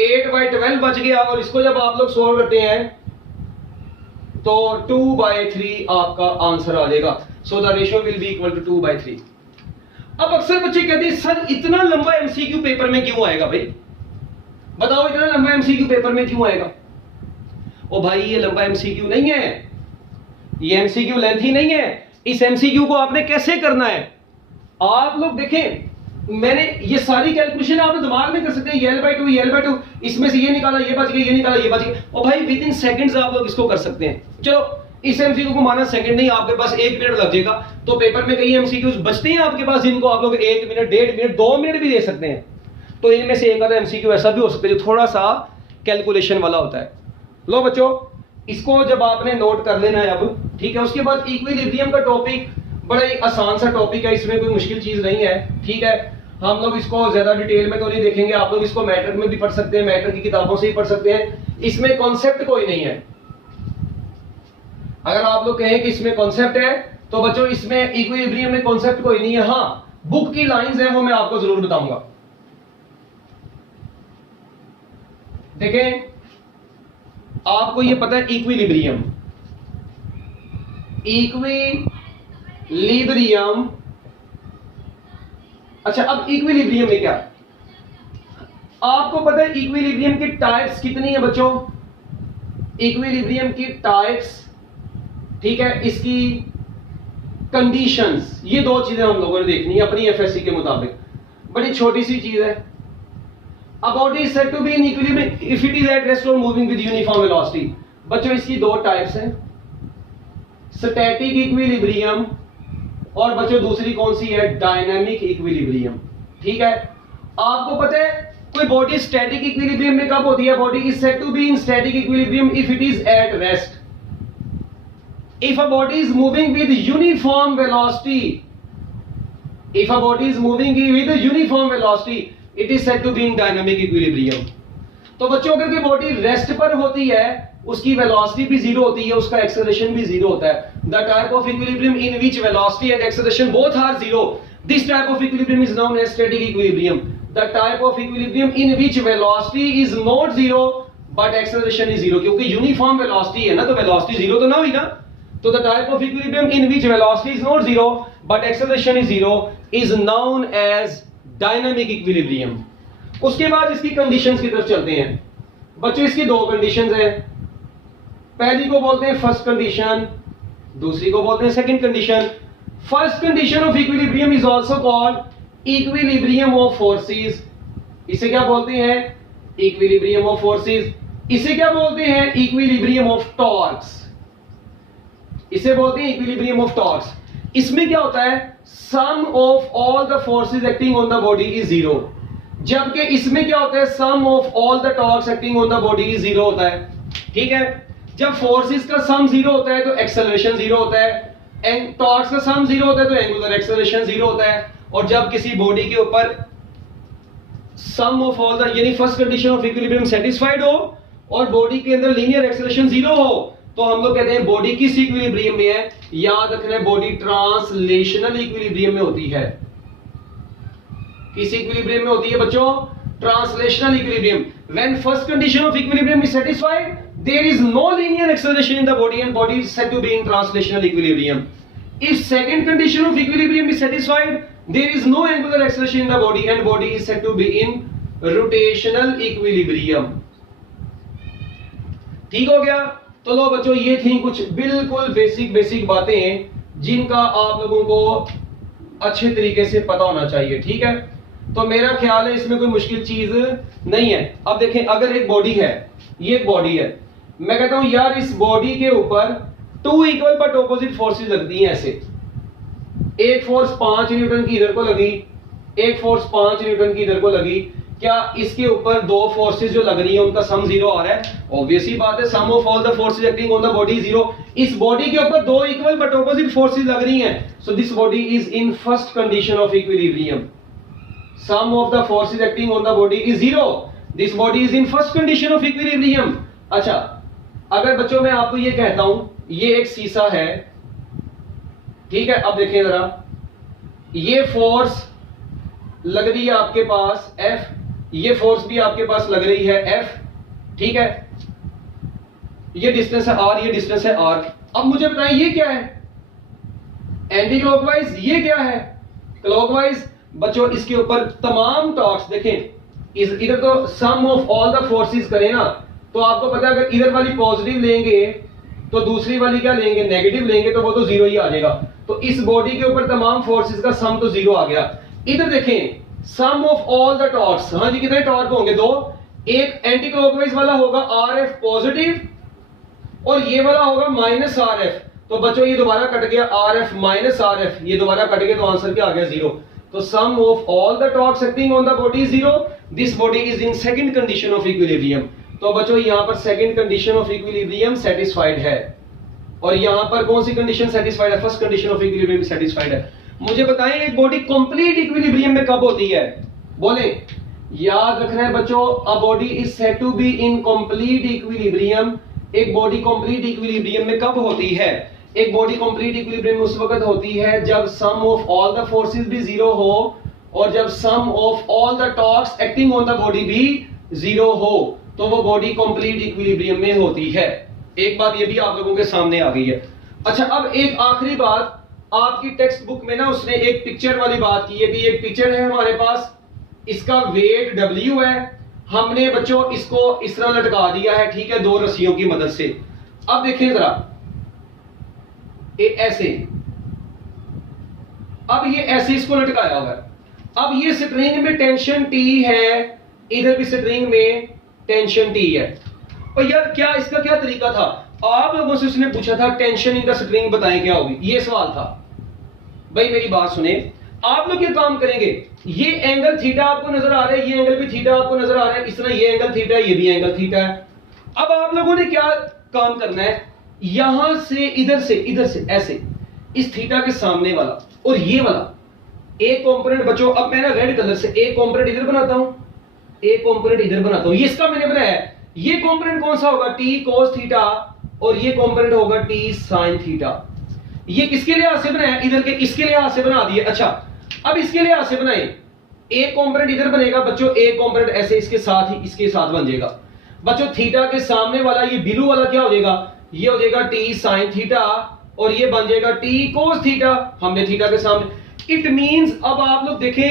8/12 बच गया, और इसको जब आप लोग सोल्व करते हैं तो 2/3 आपका आंसर आ जाएगा। So the ratio will be equal to 2/3। अब अक्सर बच्चे कहते हैं सर इतना लंबा एमसीक्यू पेपर में क्यों आएगा, भाई बताओ इतना लंबा एमसीक्यू पेपर में क्यों आएगा। ओ भाई ये लंबा एमसीक्यू नहीं है, ये एमसीक्यू लेंथ ही नहीं है। इस एमसीक्यू को आपने कैसे करना है, आप लोग देखें, मैंने ये सारी कैलकुलेशन आप दिमाग में कर सकते हैं, L/2 इसमें से ये निकाला, ये बच गया, ये निकाला, ये बच गया, और भाई विद इन सेकंड्स आप लोग इसको कर सकते हैं। चलो इस एमसीक्यू को माना सेकंड नहीं, आपके पास 1 मिनट लग जाएगा। तो पेपर में कई एमसीक्यूज बचते हैं आपके पास, जिनको आप लोग 1 मिनट, 1.5 मिनट, 2 मिनट भी दे सकते हैं। तो इनमें से एक आधा एमसीक्यू ऐसा भी हो सकता है जो थोड़ा सा कैलकुलेशन वाला होता है। लो बच्चों, इसको जब आपने नोट कर लेना है अब, ठीक है। उसके बाद इक्विलिब्रियम का टॉपिक बड़ा ही आसान सा टॉपिक है, इसमें कोई मुश्किल चीज नहीं है, ठीक है। हम लोग इसको ज्यादा डिटेल में तो नहीं देखेंगे, आप लोग इसको मैट्रिक में भी पढ़ सकते हैं, मैट्रिक की किताबों से ही पढ़ सकते हैं, इसमें कॉन्सेप्ट कोई नहीं है। अगर आप लोग कहें कि इसमें कॉन्सेप्ट है तो बच्चों इसमें इक्विलिब्रियम में कॉन्सेप्ट कोई नहीं है। हाँ, बुक की लाइंस हैं वो मैं आपको जरूर बताऊंगा। देखें, आपको ये पता है इक्विलिब्रियम, इक्विलिब्रियम। अच्छा, अब इक्विलिब्रियम में क्या, आपको पता है इक्विलिब्रियम की टाइप्स कितनी है बच्चों? इक्विलिब्रियम की टाइप्स, ठीक है, इसकी कंडीशंस, ये दो चीजें हम लोगों ने देखनी है अपनी एफएससी के मुताबिक। बड़ी छोटी सी चीज है। A body is said to be in equilibrium if it is at rest or moving with uniform velocity। बच्चों इसकी दो टाइप्स हैं, स्टैटिक इक्विलिब्रियम और बच्चों दूसरी कौन सी है? Dynamic equilibrium. ठीक है, आपको पता है कोई बॉडी स्टैटिक इक्विलिब्रियम में कब होती है? Body is said to be in static equilibrium if it is at rest. If a body is moving with uniform velocity, if a body is moving with a uniform velocity, it is said to be in dynamic equilibrium। तो बच्चों अगर कोई body rest पर होती है, उसकी velocity भी zero होती है, उसका एक्सेलरेशन भी जीरो होता है। The type of equilibrium in which velocity and acceleration both are zero, this type of equilibrium is known as static equilibrium. The type of equilibrium in which velocity is not zero but acceleration is zero, क्योंकि uniform velocity है ना, तो velocity zero तो ना हुई ना। तो the type of equilibrium in which velocity is not zero but acceleration is zero is known as dynamic equilibrium। उसके बाद इसकी कंडीशंस की तरफ चलते हैं बच्चों। इसकी दो कंडीशंस हैं, पहली को बोलते हैं फर्स्ट कंडीशन, दूसरी को बोलते हैं second condition. First condition of equilibrium is also called equilibrium of forces. इसे क्या बोलते हैं? Equilibrium of forces. इसे क्या बोलते हैं? Equilibrium of torques. इसे बोलते हैं इक्विलिब्रियम ऑफ टॉर्क्स। इसमें क्या होता है? Sum of all the forces acting on the body is zero, जबकि इसमें क्या होता है? Sum of all the torques acting on the body is zero होता है। ठीक है, जब फोर्सेस का सम जीरो होता है तो एक्सेलरेशन जीरो होता है, एंड टॉर्क्स का सम जीरो होता है तो एंगुलर एक्सेलरेशन जीरो होता है। और जब किसी बॉडी के ऊपर सम ऑफ ऑल द, यानी first condition of equilibrium satisfied हो और बॉडी के अंदर लीनियर एक्सेलरेशन जीरो हो, तो हम लोग कहते हैं बॉडी किस इक्विलिब्रियम में है? याद रखना है, बॉडी ट्रांसलेशनल इक्विलिब्रियम में होती है। किस इक्विलिब्रियम में होती है बच्चों? Translational equilibrium. When first condition of equilibrium is satisfied, there is no linear acceleration in the body and body is said to be in translational equilibrium. If second condition of equilibrium is satisfied, there is no angular acceleration in the body and body is said to be in rotational equilibrium. ठीक हो गया? तो लो बच्चों, ये थी कुछ बिल्कुल basic बातें जिनका आप लोगों को अच्छे तरीके से पता होना चाहिए। ठीक है, तो मेरा ख्याल है इसमें कोई मुश्किल चीज नहीं है। अब देखें, अगर एक बॉडी है, ये एक बॉडी है, मैं कहता हूं यार इस बॉडी के ऊपर two equal but opposite forces लगती हैं ऐसे। एक फोर्स 5 न्यूटन की इधर को लगी, एक फोर्स 5 न्यूटन की इधर को लगी। क्या इसके ऊपर दो फोर्सेस जो लग रही है उनका सम जीरो आ रहा है? ऑब्वियस ही बात है, sum of all the forces acting on the body zero. इस बॉडी के ऊपर दो इक्वल बट ऑपोजिट फोर्सेस लग रही हैं, so this body is in first condition of equilibrium. Sum of the forces acting on the body is zero, this body is in first condition of equilibrium. अच्छा, अगर बच्चों मैं आपको ये कहता हूं ये एक शीशा है, ठीक है, अब देखें जरा, ये फोर्स लग रही है आपके पास F, ये फोर्स भी आपके पास लग रही है F, ठीक है, ये डिस्टेंस है R, ये डिस्टेंस है R। अब मुझे बताएं ये क्या है? Anti clockwise. ये क्या है? क्लॉकवाइज। बच्चों इसके ऊपर तमाम टॉर्क्स देखें, इधर तो sum of all the forces करें ना, तो आपको पता है अगर इधर वाली पॉजिटिव लेंगे तो दूसरी वाली क्या लेंगे? नेगेटिव लेंगे, तो वो तो जीरो ही आ जाएगा। तो इस बॉडी के ऊपर तमाम फोर्सेस का सम तो जीरो आ गया। इधर देखें, सम ऑफ ऑल द टॉर्क्स, हाँ जी, कितने टॉर्क होंगे? दो। एक एंटी क्लॉकवाइज वाला होगा RF पॉजिटिव और ये वाला होगा माइनस RF। तो बच्चों ये दोबारा कट गया, RF माइनस RF, ये दोबारा कट गया, तो आंसर क्या आ गया? जीरो। तो sum of all the torques acting on the body zero, this body is in second condition of equilibrium. तो बच्चों यहां पर second condition of equilibrium satisfied है। और यहां पर कौन सी कंडीशन सेटिस्फाइड है? फर्स्ट कंडीशन ऑफ इक्विलिब्रियम भी सेटिस्फाइड है। मुझे बताएं एक बॉडी कंप्लीट इक्विलिब्रियम में कब होती है? बोले, याद रखना है बच्चों, a body is said to be in complete equilibrium. एक बॉडी कंप्लीट इक्विलिब्रियम में कब होती है? एक बॉडी कंप्लीट इक्विलिब्रियम में उस वक्त होती है जब sum of all the forces भी जीरो हो और जब sum of all the torques acting on the body भी जीरो हो, तो वो बॉडी कंप्लीट इक्विलिब्रियम में होती है। एक बात ये भी आप लोगों के सामने आ गई है। अच्छा, अब एक आखिरी बात, आपकी टेक्स्ट बुक में ना उसने एक पिक्चर वाली बात की है कि एक पिक्चर है हमारे पास, इसका वेट W है, हमने बच्चों इसको इस तरह लटका दिया है, ठीक है, दो रस्सियों की मदद से। अब देखें जरा, ऐसे, अब ये ऐसे इसको लटकाया हुआ है। अब ये स्ट्रिंग में टेंशन T है, इधर भी स्ट्रिंग में टेंशन T है। और यार क्या इसका क्या तरीका था? आप लोगों से उसने पूछा था टेंशन इन द स्ट्रिंग बताएं क्या होगी, ये सवाल था। भाई मेरी बात सुने, आप लोग ये काम करेंगे, ये एंगल थीटा आपको नजर आ रहा है, ये एंगल भी थीटा आपको नजर आ रहा है, इस तरह ये एंगल थीटा है, ये भी एंगल थीटा है। अब आप लोगों ने क्या काम करना है, यहां से इधर से ऐसे इस थीटा के सामने वाला और ये वाला एक कंपोनेंट बच्चों, अब मैं ना रेड कलर से एक कंपोनेंट इधर बनाता हूं, एक कंपोनेंट इधर बनाता हूं, ये इसका मैंने बनाया है। ये कंपोनेंट कौन सा होगा? T cos थीटा, और ये कंपोनेंट होगा T sin थीटा। ये किसके लिहाज से बनाया? इधर के इसके लिहाज से बना दिए। अच्छा, अब इसके लिहाज से बनाए, एक कंपोनेंट इधर बनेगा बच्चों, एक कंपोनेंट ऐसे इसके साथ ही इसके साथ बन जाएगा बच्चों। थीटा के सामने वाला ये ब्लू वाला क्या हो जाएगा? ये हो जाएगा T sin थीटा, और ये बन जाएगा T cos थीटा। हमने थीटा के सामने, इट मींस अब आप लोग देखें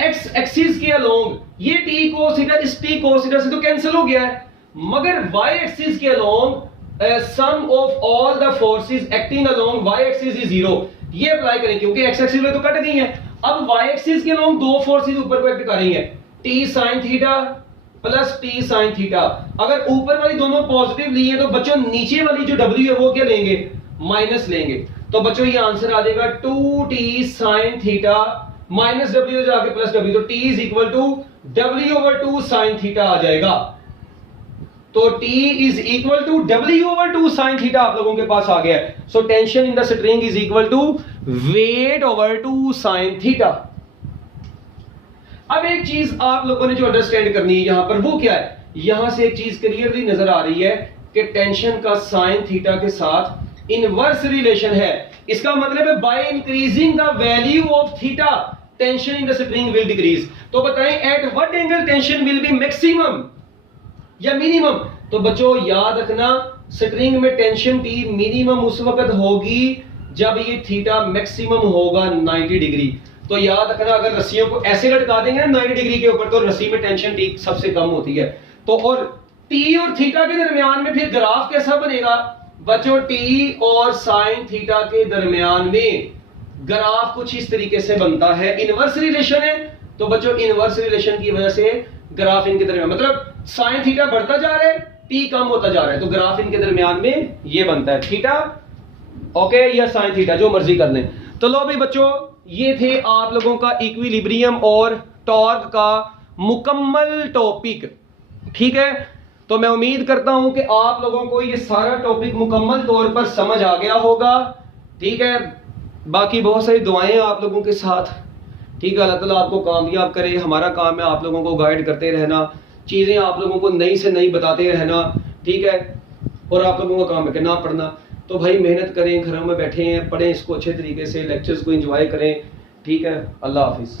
एक्स एक्सिस के अलोंग ये T cos थीटा इस T cos थीटा से तो कैंसिल हो गया है, मगर y एक्सिस के along sum of all the forces acting along y axis is zero. ये अप्लाई करें क्योंकि x एक्सिस में तो कट गई है। अब y एक्सिस के अलोंग दो फोर्सेस ऊपर को एक्ट कर रही हैं, T sin theta plus T sin theta. अगर ऊपर वाली दोनों पॉजिटिव ली है तो बच्चों नीचे वाली जो W है वो क्या लेंगे? माइनस लेंगे। तो बच्चों ये आंसर आ जाएगा 2T sin theta minus W जाके प्लस W, तो T is equal to W/2 sin theta आ जाएगा। तो T is equal to W/2 sin theta आप लोगों के पास आ गया है। So tension in the string is equal to weight over 2 sin theta. अब एक चीज आप लोगों ने जो अंडरस्टैंड करनी है यहां पर, वो क्या है? यहां से एक चीज क्लियरली नजर आ रही है कि टेंशन का sin थीटा के साथ इनवर्स रिलेशन है। इसका मतलब है bye increasing the value of theta tension in the string will decrease. तो बताएं at what angle tension will be maximum या मिनिमम? तो बच्चों याद रखना, स्ट्रिंग में टेंशन T मिनिमम उस वक्त होगी जब ये थीटा मैक्सिमम होगा 90 डिग्री। तो याद रखना, अगर रस्सियों को ऐसे लटका देंगे ना 90 डिग्री के ऊपर, तो रस्सी में टेंशन T सबसे कम होती है। तो और T और थीटा के दरमियान में फिर ग्राफ कैसा बनेगा बच्चों? T और sin थीटा के दरमियान में ग्राफ कुछ इस तरीके से बनता है, इनवर्स रिलेशन है। तो बच्चों इनवर्स रिलेशन की वजह से ग्राफ इनके दरमियान, मतलब sin थीटा बढ़ता जा रहा है, T कम होता जा रहा है, तो ग्राफ इनके दरमियान में ये बनता है थीटा, ओके, या sin थीटा, जो मर्जी कर लें। तो लो भाई बच्चों, ये थे आप लोगों का इक्विलिब्रियम और टॉर्क का मुकम्मल टॉपिक, ठीक है। तो मैं उम्मीद करता हूं कि आप लोगों को ये सारा टॉपिक मुकम्मल तौर पर समझ आ गया होगा, ठीक है। बाकी बहुत सारी दुआएं आप लोगों के साथ, ठीक है। अल्लाह ताला आपको कामयाब करे। हमारा काम है आप लोगों को गाइड करते रहना, चीज़ें आप लोगों को नई से नई बताते रहना, ठीक है। और आप लोगों का काम है कि ना पढ़ना, तो भाई मेहनत करें, घरों में बैठे हैं, पढ़ें इसको अच्छे तरीके से, लेक्चर्स को एंजॉय करें, ठीक है। अल्लाह हाफिज़।